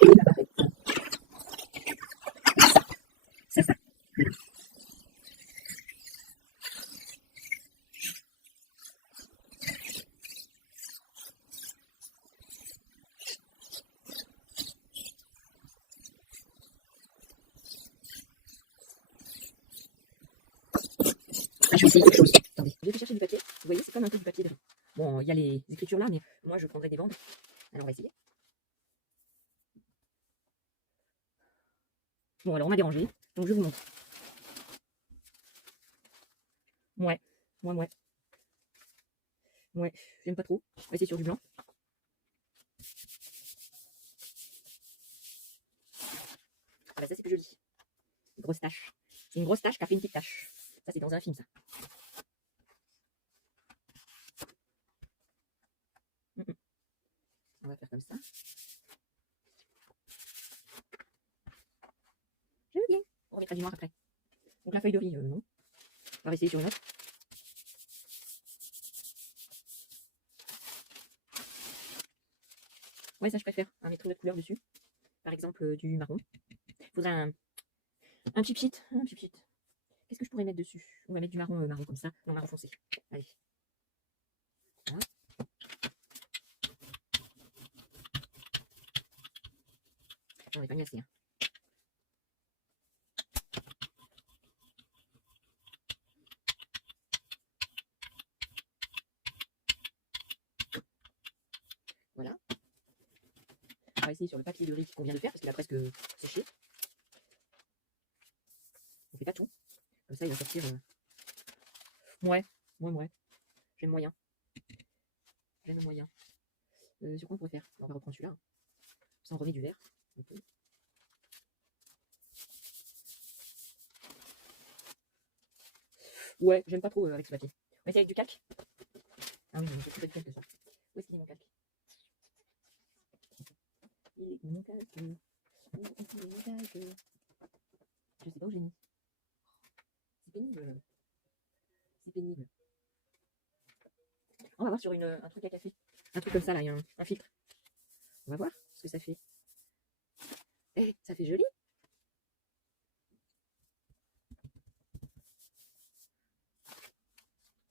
Et la barrette. C'est ça. Voilà. je vais essayer quelque chose. Attendez, j'ai été chercher du papier. Vous voyez, c'est comme un peu du papier déjà. Bon, il y a les écritures là, mais moi je prendrai des bandes. Alors on va essayer. Bon, alors on m'a dérangé, donc je vous montre. Ouais, ouais. Ouais, j'aime pas trop. On va essayer sur du blanc. Ah bah ça c'est plus joli. Une grosse tache. C'est une grosse tache qui a fait une petite tache. Ça c'est dans un film ça. On va faire comme ça. Je veux bien. On remettra du noir après. Donc la feuille de riz, non. On va essayer sur une autre. Ouais, ça je préfère. Un mettre d'autres couleurs dessus. Par exemple du marron. Il faudrait un pchit. Un pchit. Qu'est-ce que je pourrais mettre dessus? On va mettre du marron marron comme ça. Non, marron foncé. Allez. Voilà. J'en ai pas mis assez. Hein. Voilà. On va essayer sur le papier de riz qu'on vient de faire parce qu'il a presque séché. On fait pas tout. Comme ça, il va sortir. Ouais. J'aime moyen. J'aime moyen. Sur quoi on pourrait faire? On va reprendre celui-là. Ça, on remet du vert. Un peu. Ouais, j'aime pas trop avec ce papier. On va essayer avec du calque. Ah oui, j'ai plus de calque que ça. Où est-ce qu'il est mon calque? Il est où mon calque? Où est-ce qu'il est mon calque? Je sais pas où j'ai mis. C'est pénible. C'est pénible. On va voir sur un truc à café. Un truc comme ça, là, il y a un filtre. On va voir ce que ça fait. Eh, ça fait joli.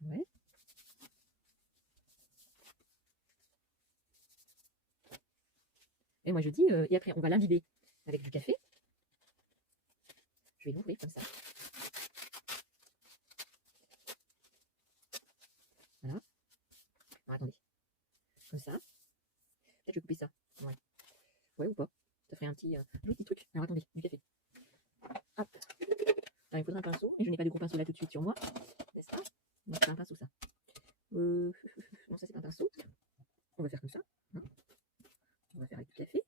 Ouais. Et moi je dis, et après on va l'imbiber avec du café. Je vais l'ouvrir comme ça. Voilà. Alors attendez. Comme ça. Peut-être je vais couper ça. Ouais. Ouais ou pas. Ça ferait un petit truc. Alors attendez, du café. Hop. Alors, il faudra un pinceau. Et je n'ai pas de gros pinceau là tout de suite sur moi. N'est-ce pas? Non, c'est pas un pinceau ça. Non, ça c'est pas un pinceau. On va faire comme ça. Hein. On va faire avec du café.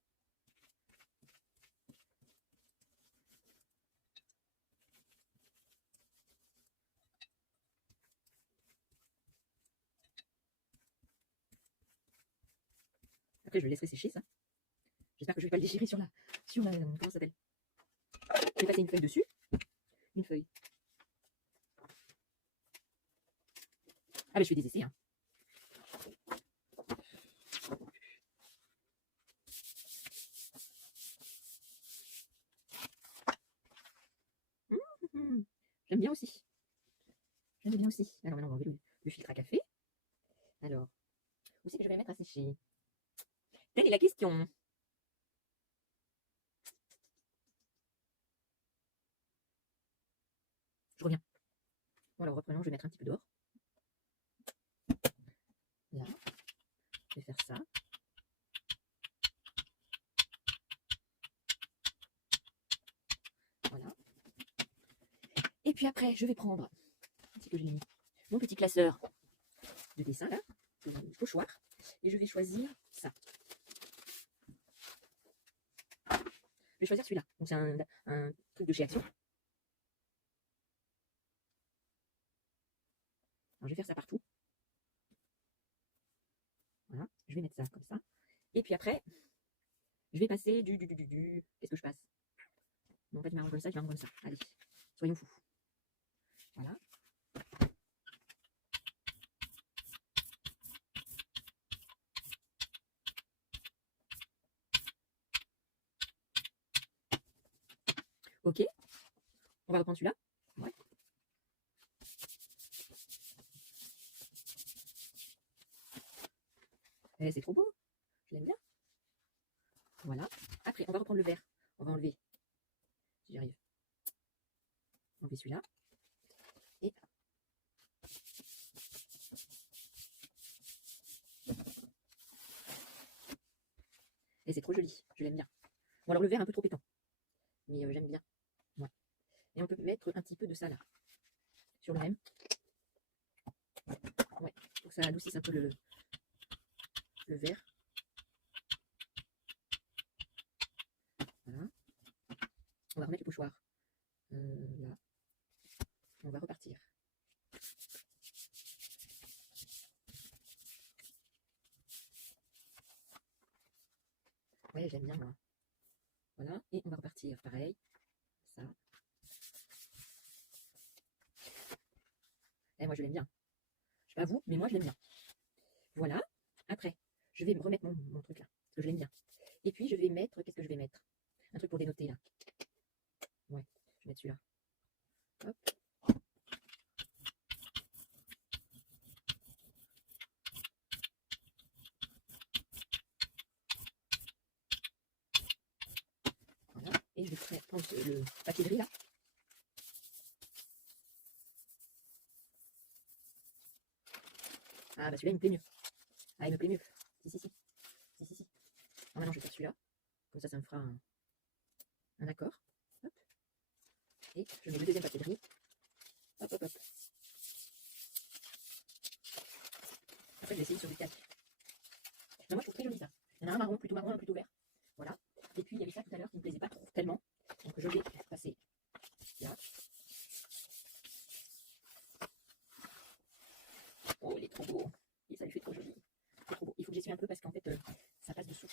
Après, je le laisserai sécher, ça. J'espère que je ne vais pas le déchirer sur la comment ça s'appelle? Je vais passer une feuille dessus. Une feuille. Ah, mais je fais des essais, hein. J'aime bien aussi. J'aime bien aussi. Alors maintenant, on va enlever le filtre à café. Alors, où c'est que je vais le mettre à sécher? Telle est la question. Je reviens. Bon, alors reprenons, je vais mettre un petit peu d'or. Là. Je vais faire ça. Voilà. Et puis après, je vais prendre, c'est que je l'ai mis, mon petit classeur de dessin là, le pochoir, et je vais choisir ça. Je vais choisir celui-là. Donc c'est un truc de chez Action. Alors je vais faire ça partout. Voilà, je vais mettre ça comme ça. Et puis après, je vais passer Qu'est-ce que je passe? Non, pas du marron comme ça, du marron comme ça. Allez, soyons fous. Voilà. Ok. On va reprendre celui-là. Ouais. Eh, c'est trop beau. Je l'aime bien. Voilà. Après, on va reprendre le vert. On va enlever. Si j'y arrive. Enlever celui-là. Et Et c'est trop joli, je l'aime bien. Bon alors le vert un peu trop pétant, mais j'aime bien. Ouais. Et on peut mettre un petit peu de ça là, sur le même. Ouais, pour que ça adoucisse un peu le vert. Voilà. On va remettre le pochoir là. On va repartir. Ouais, j'aime bien moi. Voilà, et on va repartir pareil. Ça. Et moi je l'aime bien. Je sais pas vous, mais moi je l'aime bien. Voilà. Après, je vais me remettre mon truc là, parce que je l'aime bien. Et puis je vais mettre, qu'est-ce que je vais mettre? Un truc pour dénoter là. Ouais, je vais mettre celui-là. Hop. Voilà. Et je vais prendre le papier gris là. Ah bah celui-là il me plaît mieux. Ah il me plaît mieux. Si. Ah maintenant je vais faire celui-là. Comme ça me fera un accord. Hop. Et je mets le deuxième papier gris. Hop. Après je vais essayer sur du calque. Mais moi je trouve très joli ça. Il y en a un marron, un plutôt vert. Voilà. Et puis il y avait ça tout à l'heure qui ne me plaisait pas trop tellement. Donc je vais passer là. Oh il est trop beau. Et ça lui fait trop joli. C'est trop beau. Il faut que j'essuie un peu parce qu'en fait ça passe dessous.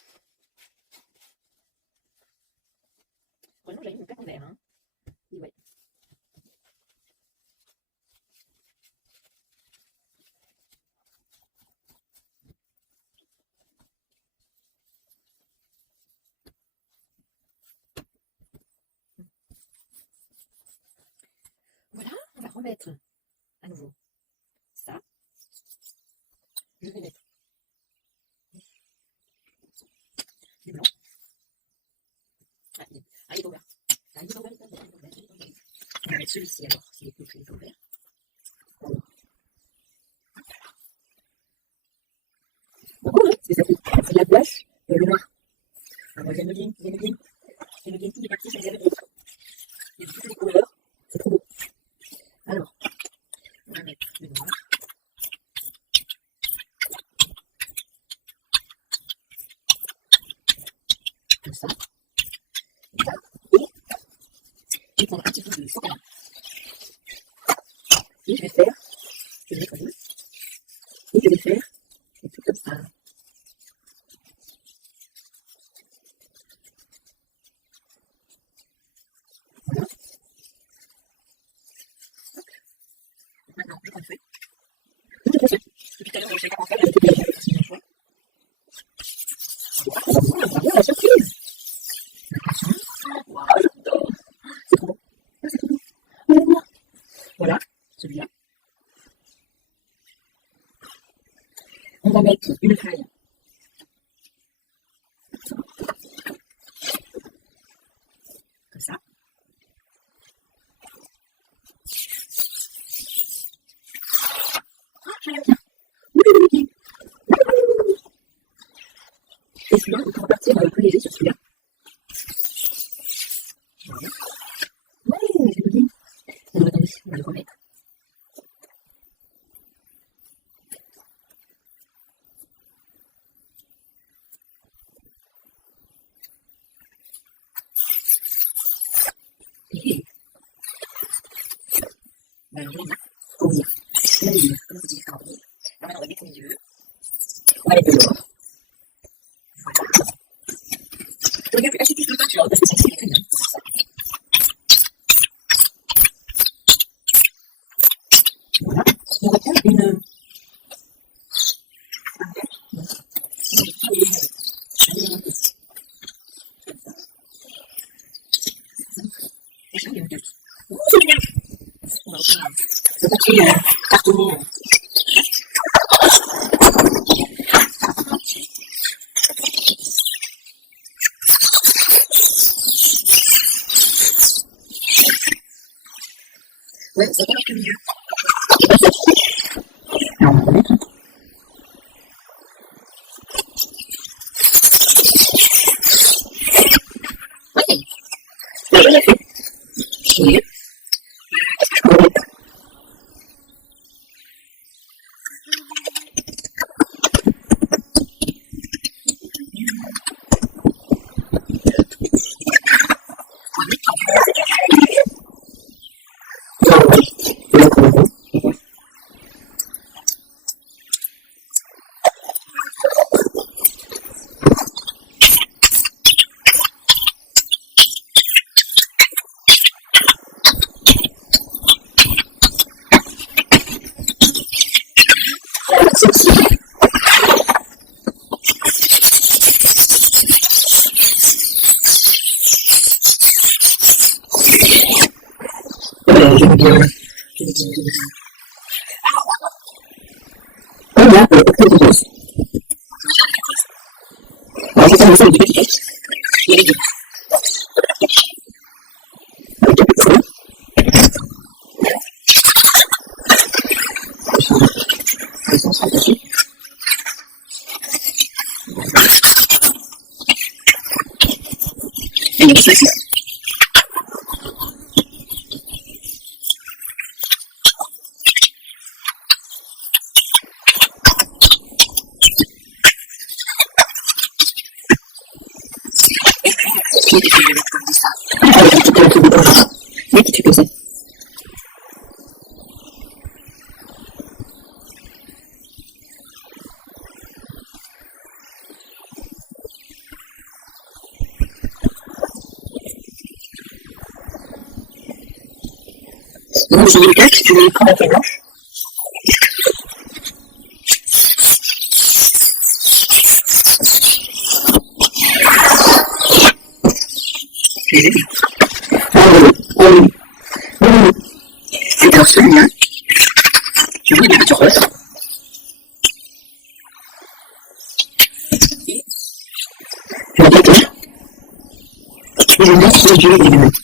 Heureusement j'avais mis mon plaque en verre. Hein. Et ouais. Voilà, on va remettre à nouveau ça. Je vais mettre du blanc. Ah, il est pas ouvert. Ah, il est pas ouvert. On va mettre celui-ci alors, s'il est pas ouvert. Bon, c'est ça, c'est de la gouache, le noir. Alors, j'aime bien tous les papiers, j'aime bien. Il y a toutes les couleurs, c'est trop beau. Alors, on va mettre le noir. Comme ça. Et prendre un petit peu de chocolat. Et je vais faire, je vais mettre en boule. Et je vais faire des trucs comme ça. Voilà. Maintenant, je prends le feuille. Depuis tout à l'heure, je ne sais pas comment faire, mais c'est bien choix. Voilà la surprise. Waouh, j'adore. C'est trop beau. C'est trop beau. Voilà, celui-là. On va mettre une feuille. Comme ça. Ah, j'aime bien. Et celui-là, on peut repartir plus léger sur celui-là. Voilà. Ouais, c'est joli. Alors attendez, on va le remettre. Et ben, je vais dire, pour dire, comme vous dites, alors maintenant on va mettre les yeux. On va mettre de l'or. Voilà. Je regarde acheter plus de peinture parce que ça c'est très bien. Voilà. On va prendre une. On va reprendre le papier cartonné. Ouais, ça va avec le milieu. Alors, on va remettre. déjà fait. Et j'aime bien. On a quelque chose. Alors, c'est un ensemble de petites têtes. Il y a les deux. Avec quelques points. Ils sont sans dessus. Et il y a des choses. Donc, j'ai le cas, tu les prends la feuille blanche. C'est alors celui-là. Je vois des petits roses. Je vais attaquer. Et je vais mettre sur le duel des lunettes.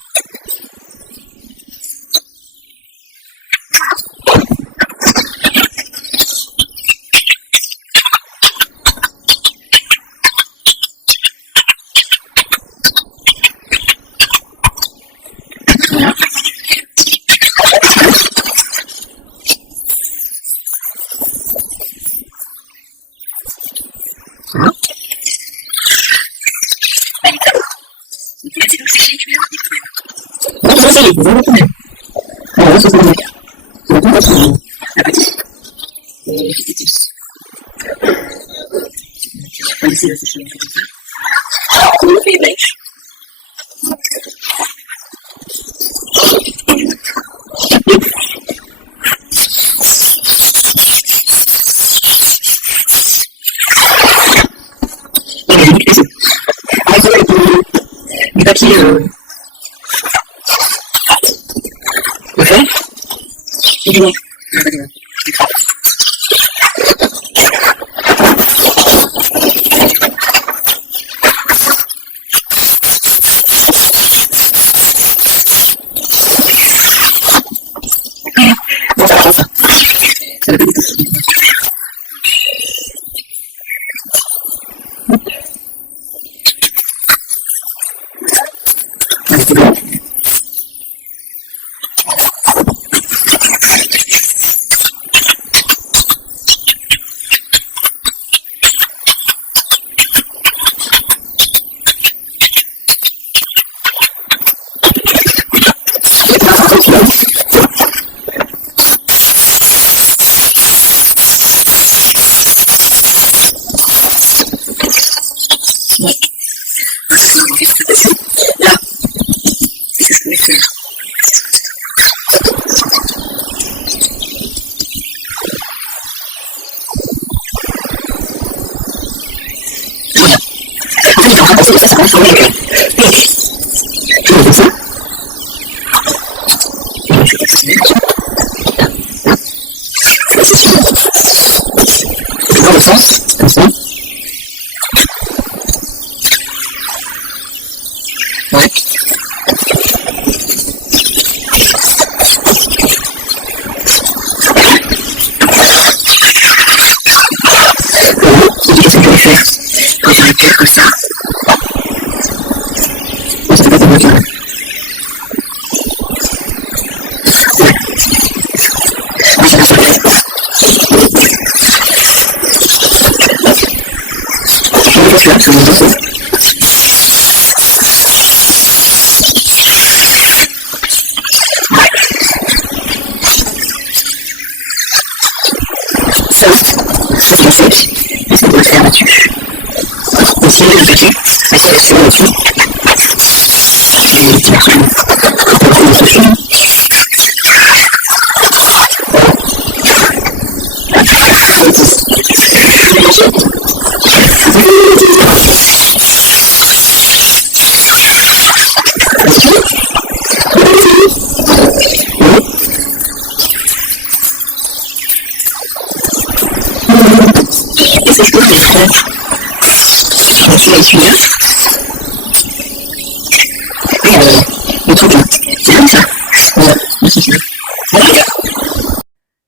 Vous avez quand même. Alors, ça, c'est le mec. Donc, on va trouver la petite. Et les petites tips. Je vais laisser la sécher un peu comme ça. Alors, on fait les bêches. Et les bêches. Alors, ça va être du papier. Et du lait. Bon, ça va, ça. Ça va pas du tout. Allez, c'est bon. Là, c'est ce que je vais faire. Voilà. En fait, j'étais en train de penser que ça va former avec pêche. Je vais faire ça. Et donc, je vais faire ça. Là, là. Là, c'est sûr. C'est dans le sens, comme ça. Ouais. C'est ce que je vais faire. Quand je vais faire comme ça. Ça fait pas de moitié.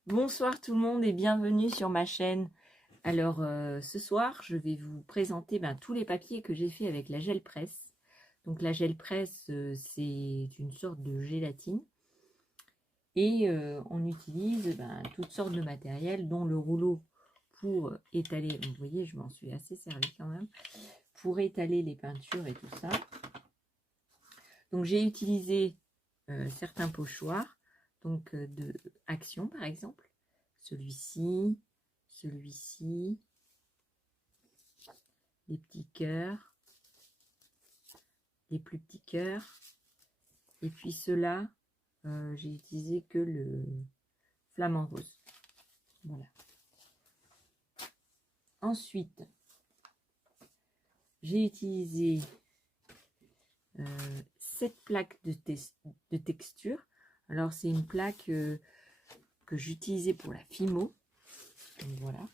Bonsoir tout le monde et bienvenue sur ma chaîne. Alors ce soir je vais vous présenter tous les papiers que j'ai fait avec la gel presse. Donc la gel presse c'est une sorte de gélatine et on utilise toutes sortes de matériel dont le rouleau pour étaler, vous voyez je m'en suis assez servi quand même, pour étaler les peintures et tout ça. Donc j'ai utilisé certains pochoirs, donc de Action par exemple, celui-ci, celui-ci, les petits cœurs, les plus petits cœurs, et puis ceux-là, j'ai utilisé que le flamant rose. Voilà. Ensuite, j'ai utilisé cette plaque de texture. Alors c'est une plaque que j'utilisais pour la Fimo. Donc, voilà.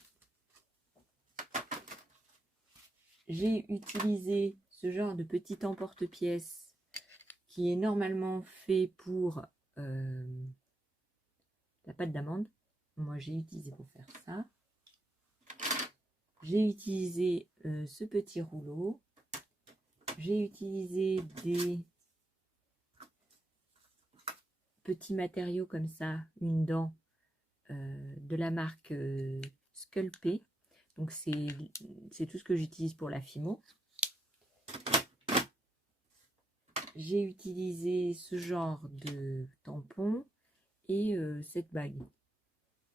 J'ai utilisé ce genre de petit emporte-pièce qui est normalement fait pour la pâte d'amande. Moi j'ai utilisé pour faire ça. J'ai utilisé ce petit rouleau. J'ai utilisé des petits matériaux comme ça, une dent de la marque Sculpey. Donc c'est tout ce que j'utilise pour la Fimo. J'ai utilisé ce genre de tampon et cette bague.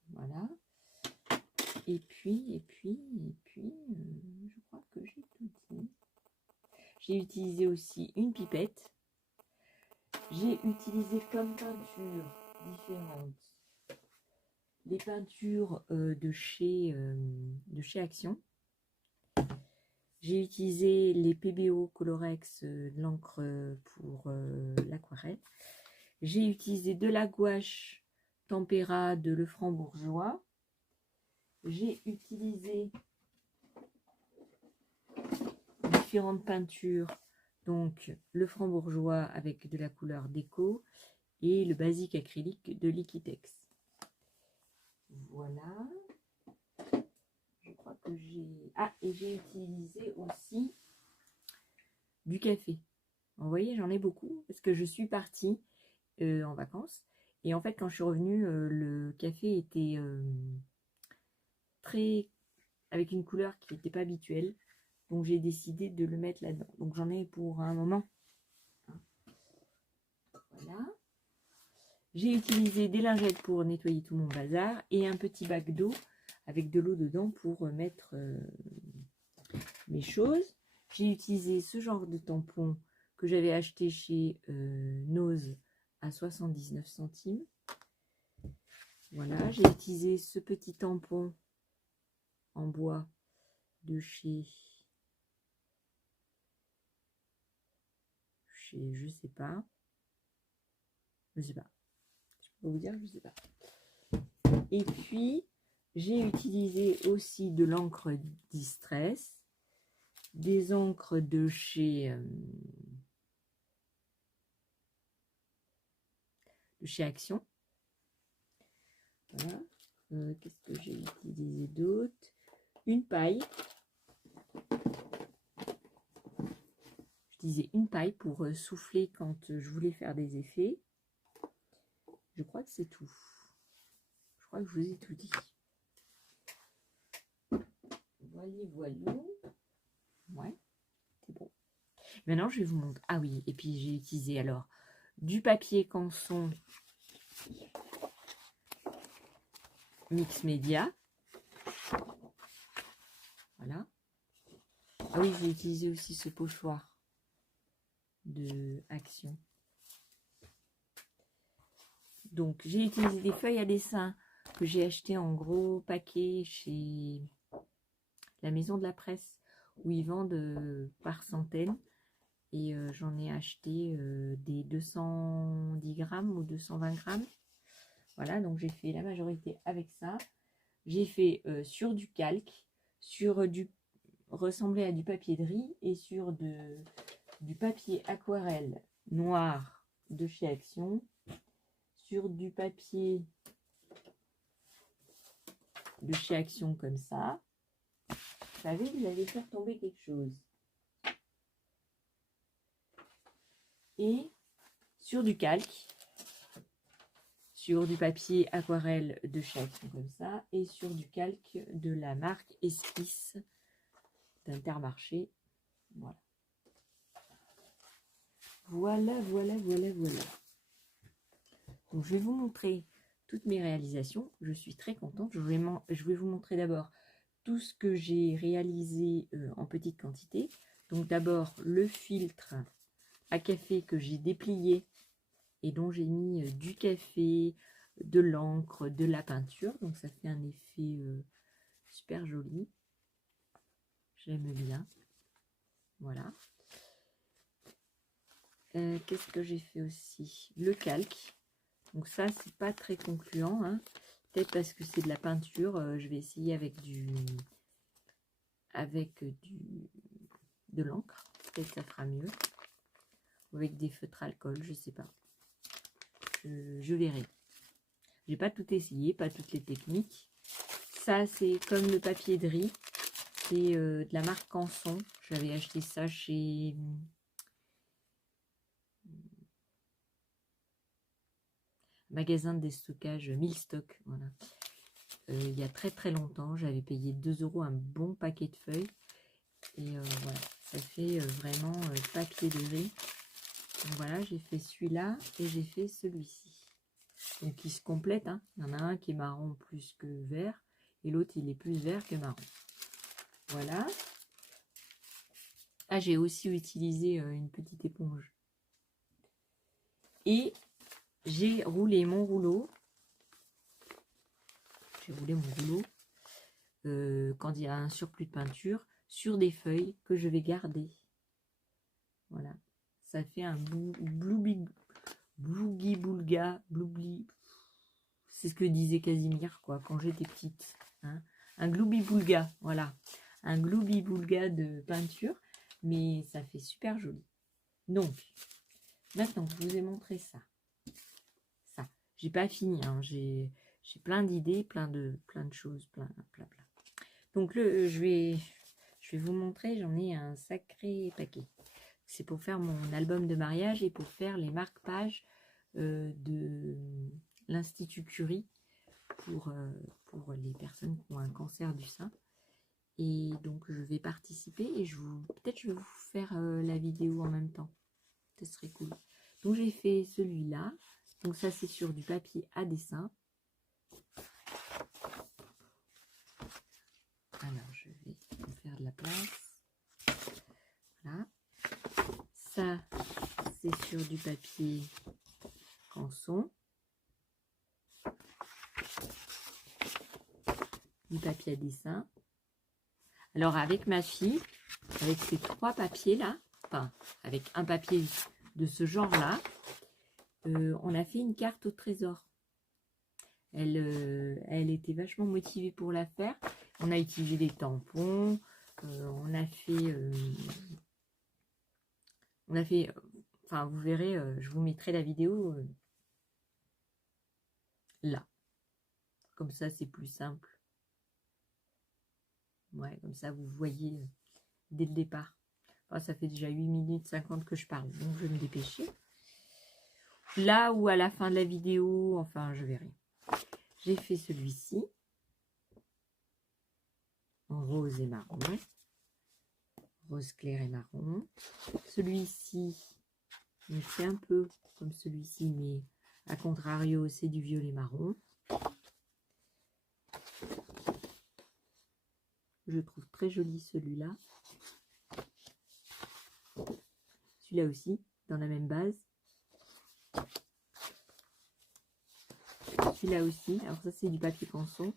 Voilà. Et puis, je crois que j'ai tout dit. J'ai utilisé aussi une pipette. J'ai utilisé comme peinture différentes les peintures de chez Action. J'ai utilisé les PBO Colorex, l'encre pour l'aquarelle. J'ai utilisé de la gouache Tempera de Lefranc-Bourgeois. J'ai utilisé différentes peintures, donc le franc-bourgeois avec de la couleur déco et le basique acrylique de Liquitex. Voilà. Je crois que j'ai... Ah, et j'ai utilisé aussi du café. Vous voyez, j'en ai beaucoup parce que je suis partie en vacances. Et en fait, quand je suis revenue, le café était très... avec une couleur qui n'était pas habituelle. Donc, j'ai décidé de le mettre là-dedans. Donc, j'en ai pour un moment. Voilà. J'ai utilisé des lingettes pour nettoyer tout mon bazar et un petit bac d'eau avec de l'eau dedans pour mettre mes choses. J'ai utilisé ce genre de tampon que j'avais acheté chez Nose à 79 centimes. Voilà, j'ai utilisé ce petit tampon en bois de chez je sais pas. Je peux vous dire, je sais pas. Et puis j'ai utilisé aussi de l'encre Distress, des encres de chez Action. Voilà. Qu'est-ce que j'ai utilisé d'autre? Une paille. J'utilisais une paille pour souffler quand je voulais faire des effets. Je crois que c'est tout. Je crois que je vous ai tout dit. Voilà. Ouais. c'était bon. Maintenant, je vais vous montrer. Ah oui, et puis j'ai utilisé alors du papier canson mix média. Voilà. Ah oui, j'ai utilisé aussi ce pochoir de Action. Donc, j'ai utilisé des feuilles à dessin que j'ai achetées en gros paquet chez la Maison de la Presse, où ils vendent par centaines. Et j'en ai acheté des 210 grammes ou 220 grammes. Voilà, donc j'ai fait la majorité avec ça. J'ai fait sur du calque, sur du ressemblait à du papier de riz et sur du papier aquarelle noir de chez Action, sur du papier de chez Action comme ça. Vous savez, vous allez faire tomber quelque chose. Et sur du calque, sur du papier aquarelle de chez Action comme ça, et sur du calque de la marque Esquisse d'Intermarché. Voilà. Voilà. Donc, je vais vous montrer toutes mes réalisations. Je suis très contente. Je vais vous montrer d'abord tout ce que j'ai réalisé en petite quantité. Donc, d'abord, le filtre à café que j'ai déplié et dont j'ai mis du café, de l'encre, de la peinture. Donc, ça fait un effet super joli. J'aime bien. Voilà. Qu'est-ce que j'ai fait aussi? Le calque. Donc ça, c'est pas très concluant. Hein. Peut-être parce que c'est de la peinture. Je vais essayer avec de l'encre. Peut-être ça fera mieux. Ou avec des feutres alcool, je sais pas. Je verrai. J'ai pas tout essayé, pas toutes les techniques. Ça, c'est comme le papier de riz. C'est de la marque Canson. J'avais acheté ça chez... magasin de déstockage Milstock, voilà. Il y a très longtemps, j'avais payé 2 € un bon paquet de feuilles. Et voilà, ça fait vraiment papier de riz. Donc voilà, j'ai fait celui-là et j'ai fait celui-ci. Donc ils se complètent, hein. Il y en a un qui est marron plus que vert et l'autre il est plus vert que marron. Voilà. Ah, j'ai aussi utilisé une petite éponge. Et j'ai roulé mon rouleau. Quand il y a un surplus de peinture sur des feuilles que je vais garder. Voilà. Ça fait un blougi-boulga. C'est ce que disait Casimir, quoi, quand j'étais petite. Hein. Un gloubi-boulga, voilà. Un gloubi-boulga de peinture. Mais ça fait super joli. Donc, maintenant que je vous ai montré ça. J'ai pas fini, hein. J'ai plein d'idées, plein de choses, plein. Donc je vais vous montrer, j'en ai un sacré paquet. C'est pour faire mon album de mariage et pour faire les marque-pages de l'Institut Curie pour les personnes qui ont un cancer du sein. Et donc je vais participer et peut-être je vais vous faire la vidéo en même temps. Ce serait cool. Donc j'ai fait celui-là. Donc ça c'est sur du papier à dessin. Alors je vais faire de la place. Voilà. Ça c'est sur du papier canson. Du papier à dessin. Alors avec ma fille, avec ces 3 papiers là, enfin avec un papier de ce genre là, on a fait une carte au trésor. Elle était vachement motivée pour la faire. On a utilisé des tampons. On a fait, enfin vous verrez, je vous mettrai la vidéo là. Comme ça c'est plus simple. Ouais, comme ça vous voyez dès le départ. Enfin, ça fait déjà 8 minutes 50 que je parle, donc je vais me dépêcher. Là ou à la fin de la vidéo, enfin je verrai. J'ai fait celui-ci en rose et marron. rose clair et marron. Celui-ci, c'est un peu comme celui-ci, mais à contrario, c'est du violet marron. Je trouve très joli celui-là. Celui-là aussi, dans la même base. Celui-là aussi. Alors ça, c'est du papier canson.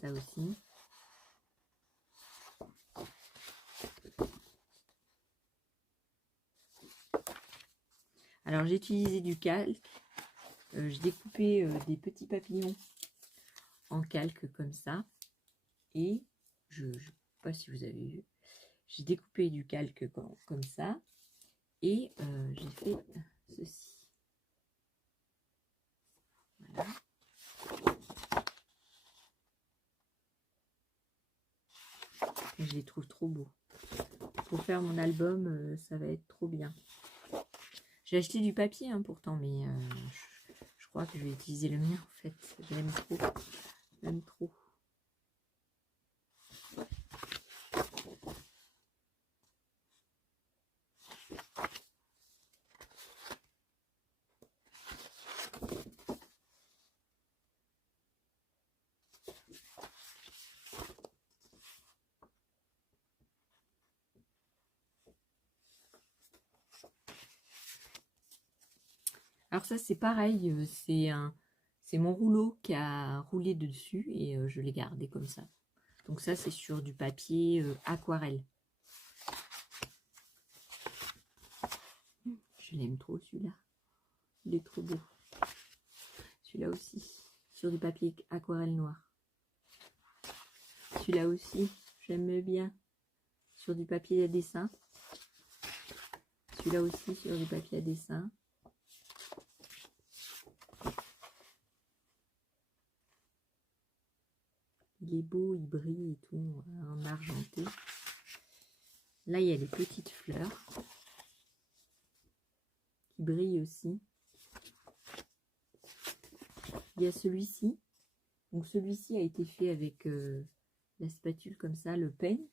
Ça aussi. Alors, j'ai utilisé du calque. J'ai découpé des petits papillons en calque comme ça. Et je ne sais pas si vous avez vu. J'ai découpé du calque comme ça. Et j'ai fait ceci. Voilà. Et je les trouve trop beaux. Pour faire mon album, ça va être trop bien. J'ai acheté du papier hein, pourtant, mais je crois que je vais utiliser le mien en fait. Je l'aime trop. Je l'aime trop. Alors ça c'est pareil, c'est mon rouleau qui a roulé dessus et je l'ai gardé comme ça. Donc ça c'est sur du papier aquarelle. Je l'aime trop celui-là. Il est trop beau. Celui-là aussi, sur du papier aquarelle noir. Celui-là aussi, j'aime bien. Sur du papier à dessin. Celui-là aussi sur du papier à dessin. Il est beau, il brille et tout, en argenté. Là, il y a les petites fleurs qui brillent aussi. Il y a celui-ci. Donc celui-ci a été fait avec la spatule comme ça, le peigne.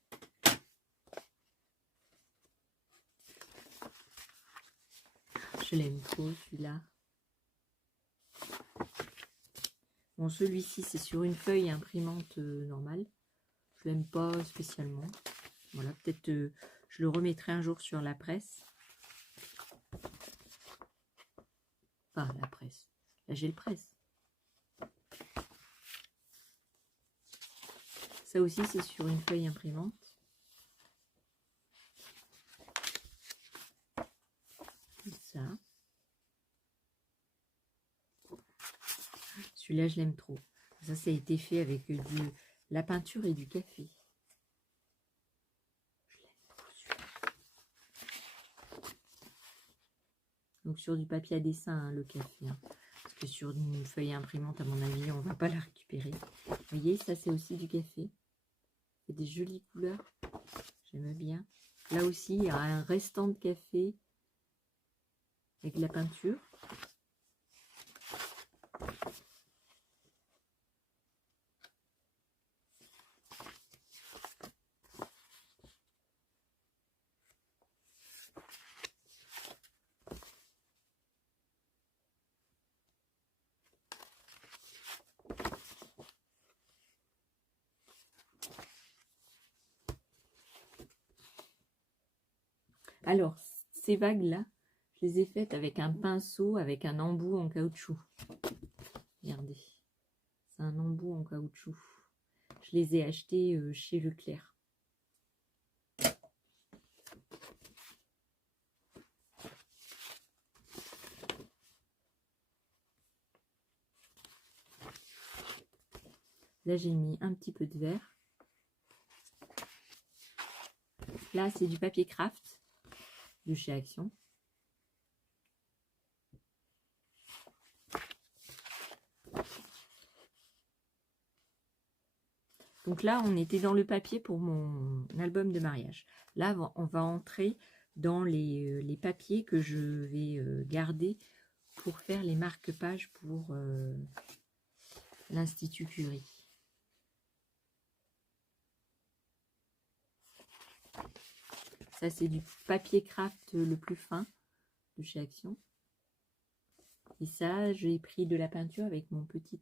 Je l'aime trop celui-là. Bon, celui-ci, c'est sur une feuille imprimante normale. Je l'aime pas spécialement. Voilà, peut-être je le remettrai un jour sur la presse. Enfin, la presse. La gel presse. Ça aussi, c'est sur une feuille imprimante. Comme ça. Celui-là, je l'aime trop. Ça a été fait avec la peinture et du café. Je l'aime trop celui-là. Donc sur du papier à dessin, hein, le café. Hein. Parce que sur une feuille imprimante, à mon avis, on ne va pas la récupérer. Vous voyez, ça c'est aussi du café. C'est des jolies couleurs. J'aime bien. Là aussi, il y a un restant de café avec la peinture. Alors, ces vagues-là, je les ai faites avec un pinceau, avec un embout en caoutchouc. Regardez, c'est un embout en caoutchouc. Je les ai achetés chez Leclerc. Là, j'ai mis un petit peu de vert. Là, c'est du papier craft de chez Action. Donc là, on était dans le papier pour mon album de mariage. Là, on va entrer dans les papiers que je vais garder pour faire les marque-pages pour l'Institut Curie. Ça, c'est du papier craft le plus fin de chez Action. Et ça, j'ai pris de la peinture avec mon petit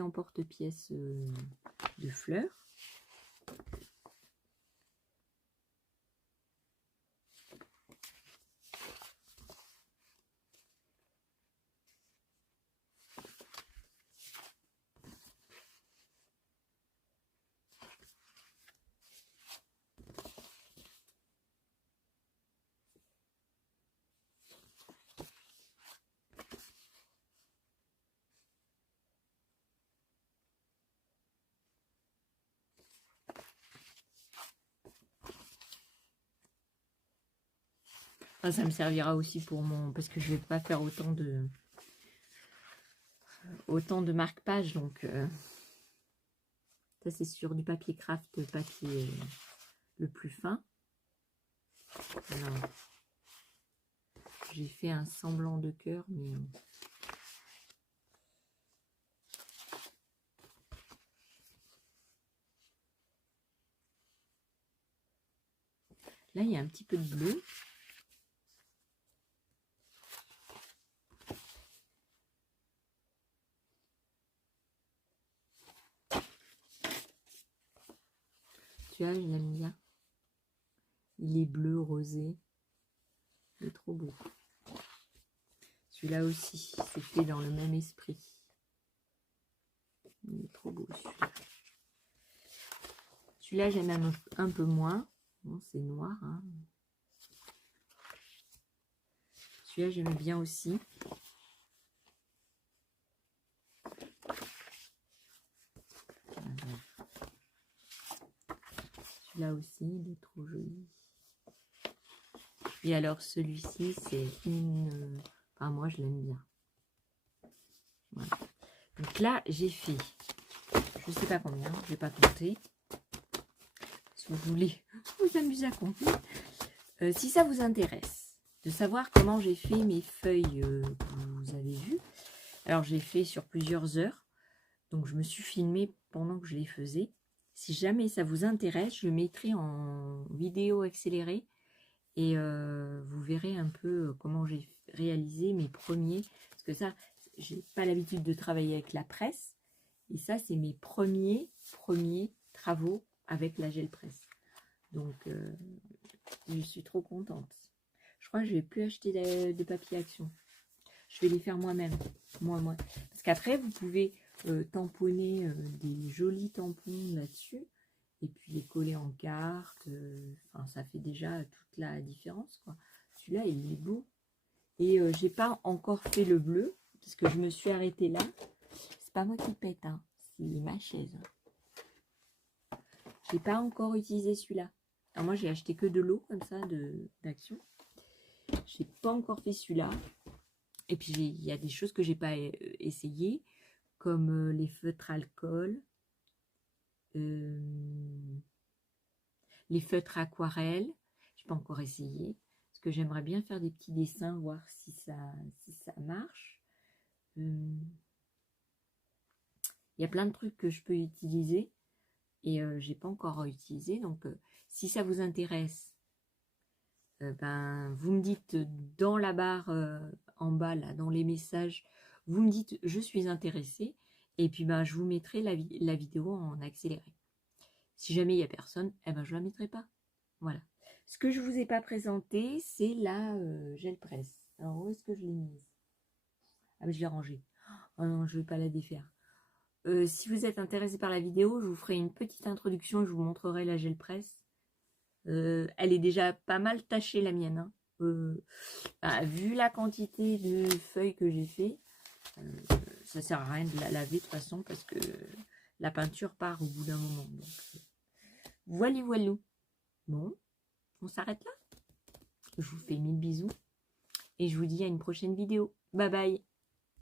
emporte-pièce de fleurs. Ça me servira aussi pour parce que je vais pas faire autant de marque-page, donc ça c'est sur du papier craft, papier le plus fin. Alors, j'ai fait un semblant de cœur, mais là il y a un petit peu de bleu. Tu vois, je l'aime bien. Il est bleu, rosé. Il est trop beau. Celui-là aussi, c'est fait dans le même esprit. Il est trop beau celui-là. Celui-là, j'aime un peu moins. Bon, c'est noir. Hein. Celui-là, j'aime bien aussi. Celui-là aussi, il est trop joli. Et alors, celui-ci, c'est une... Enfin, moi, je l'aime bien. Voilà. Donc là, j'ai fait... Je ne sais pas combien, je ne vais pas compter. Si vous voulez vous amuser à compter. Si ça vous intéresse de savoir comment j'ai fait mes feuilles que vous avez vues, alors j'ai fait sur plusieurs heures. Donc je me suis filmée pendant que je les faisais. Si jamais ça vous intéresse, je mettrai en vidéo accélérée et vous verrez un peu comment j'ai réalisé mes premiers. Parce que ça, j'ai pas l'habitude de travailler avec la presse. Et ça, c'est mes premiers travaux avec la gel presse. Donc, je suis trop contente. Je crois que je vais plus acheter de papier Action. Je vais les faire moi-même. Moi. Parce qu'après, vous pouvez tamponner des jolis tampons là-dessus. Et puis les coller en carte. Enfin, ça fait déjà toute la différence, quoi. Celui-là, il est beau. Et j'ai pas encore fait le bleu. Parce que je me suis arrêtée là. C'est pas moi qui pète, hein. C'est ma chaise. J'ai pas encore utilisé celui-là. Alors moi, j'ai acheté que de l'eau, comme ça, d'Action. J'ai pas encore fait celui-là. Et puis, il y a des choses que j'ai pas essayé, comme les feutres alcool, les feutres aquarelle. J'ai pas encore essayé. Parce que j'aimerais bien faire des petits dessins, voir si ça marche. Il y a plein de trucs que je peux utiliser. Et j'ai pas encore utilisé. Donc, si ça vous intéresse, ben, vous me dites dans la barre en bas, là, dans les messages, vous me dites je suis intéressée. Et puis, ben, je vous mettrai la vidéo en accéléré. Si jamais il n'y a personne, eh ben, je ne la mettrai pas. Voilà. Ce que je ne vous ai pas présenté, c'est la gel presse. Alors, où est-ce que je l'ai mise? Ah, mais je l'ai rangée. Oh non, je ne vais pas la défaire. Si vous êtes intéressé par la vidéo, je vous ferai une petite introduction et je vous montrerai la gel presse. Elle est déjà pas mal tachée, la mienne. Hein. Vu la quantité de feuilles que j'ai fait, ça sert à rien de la laver de toute façon parce que la peinture part au bout d'un moment. Donc, voilà. Bon, on s'arrête là. Je vous fais 1000 bisous et je vous dis à une prochaine vidéo. Bye bye.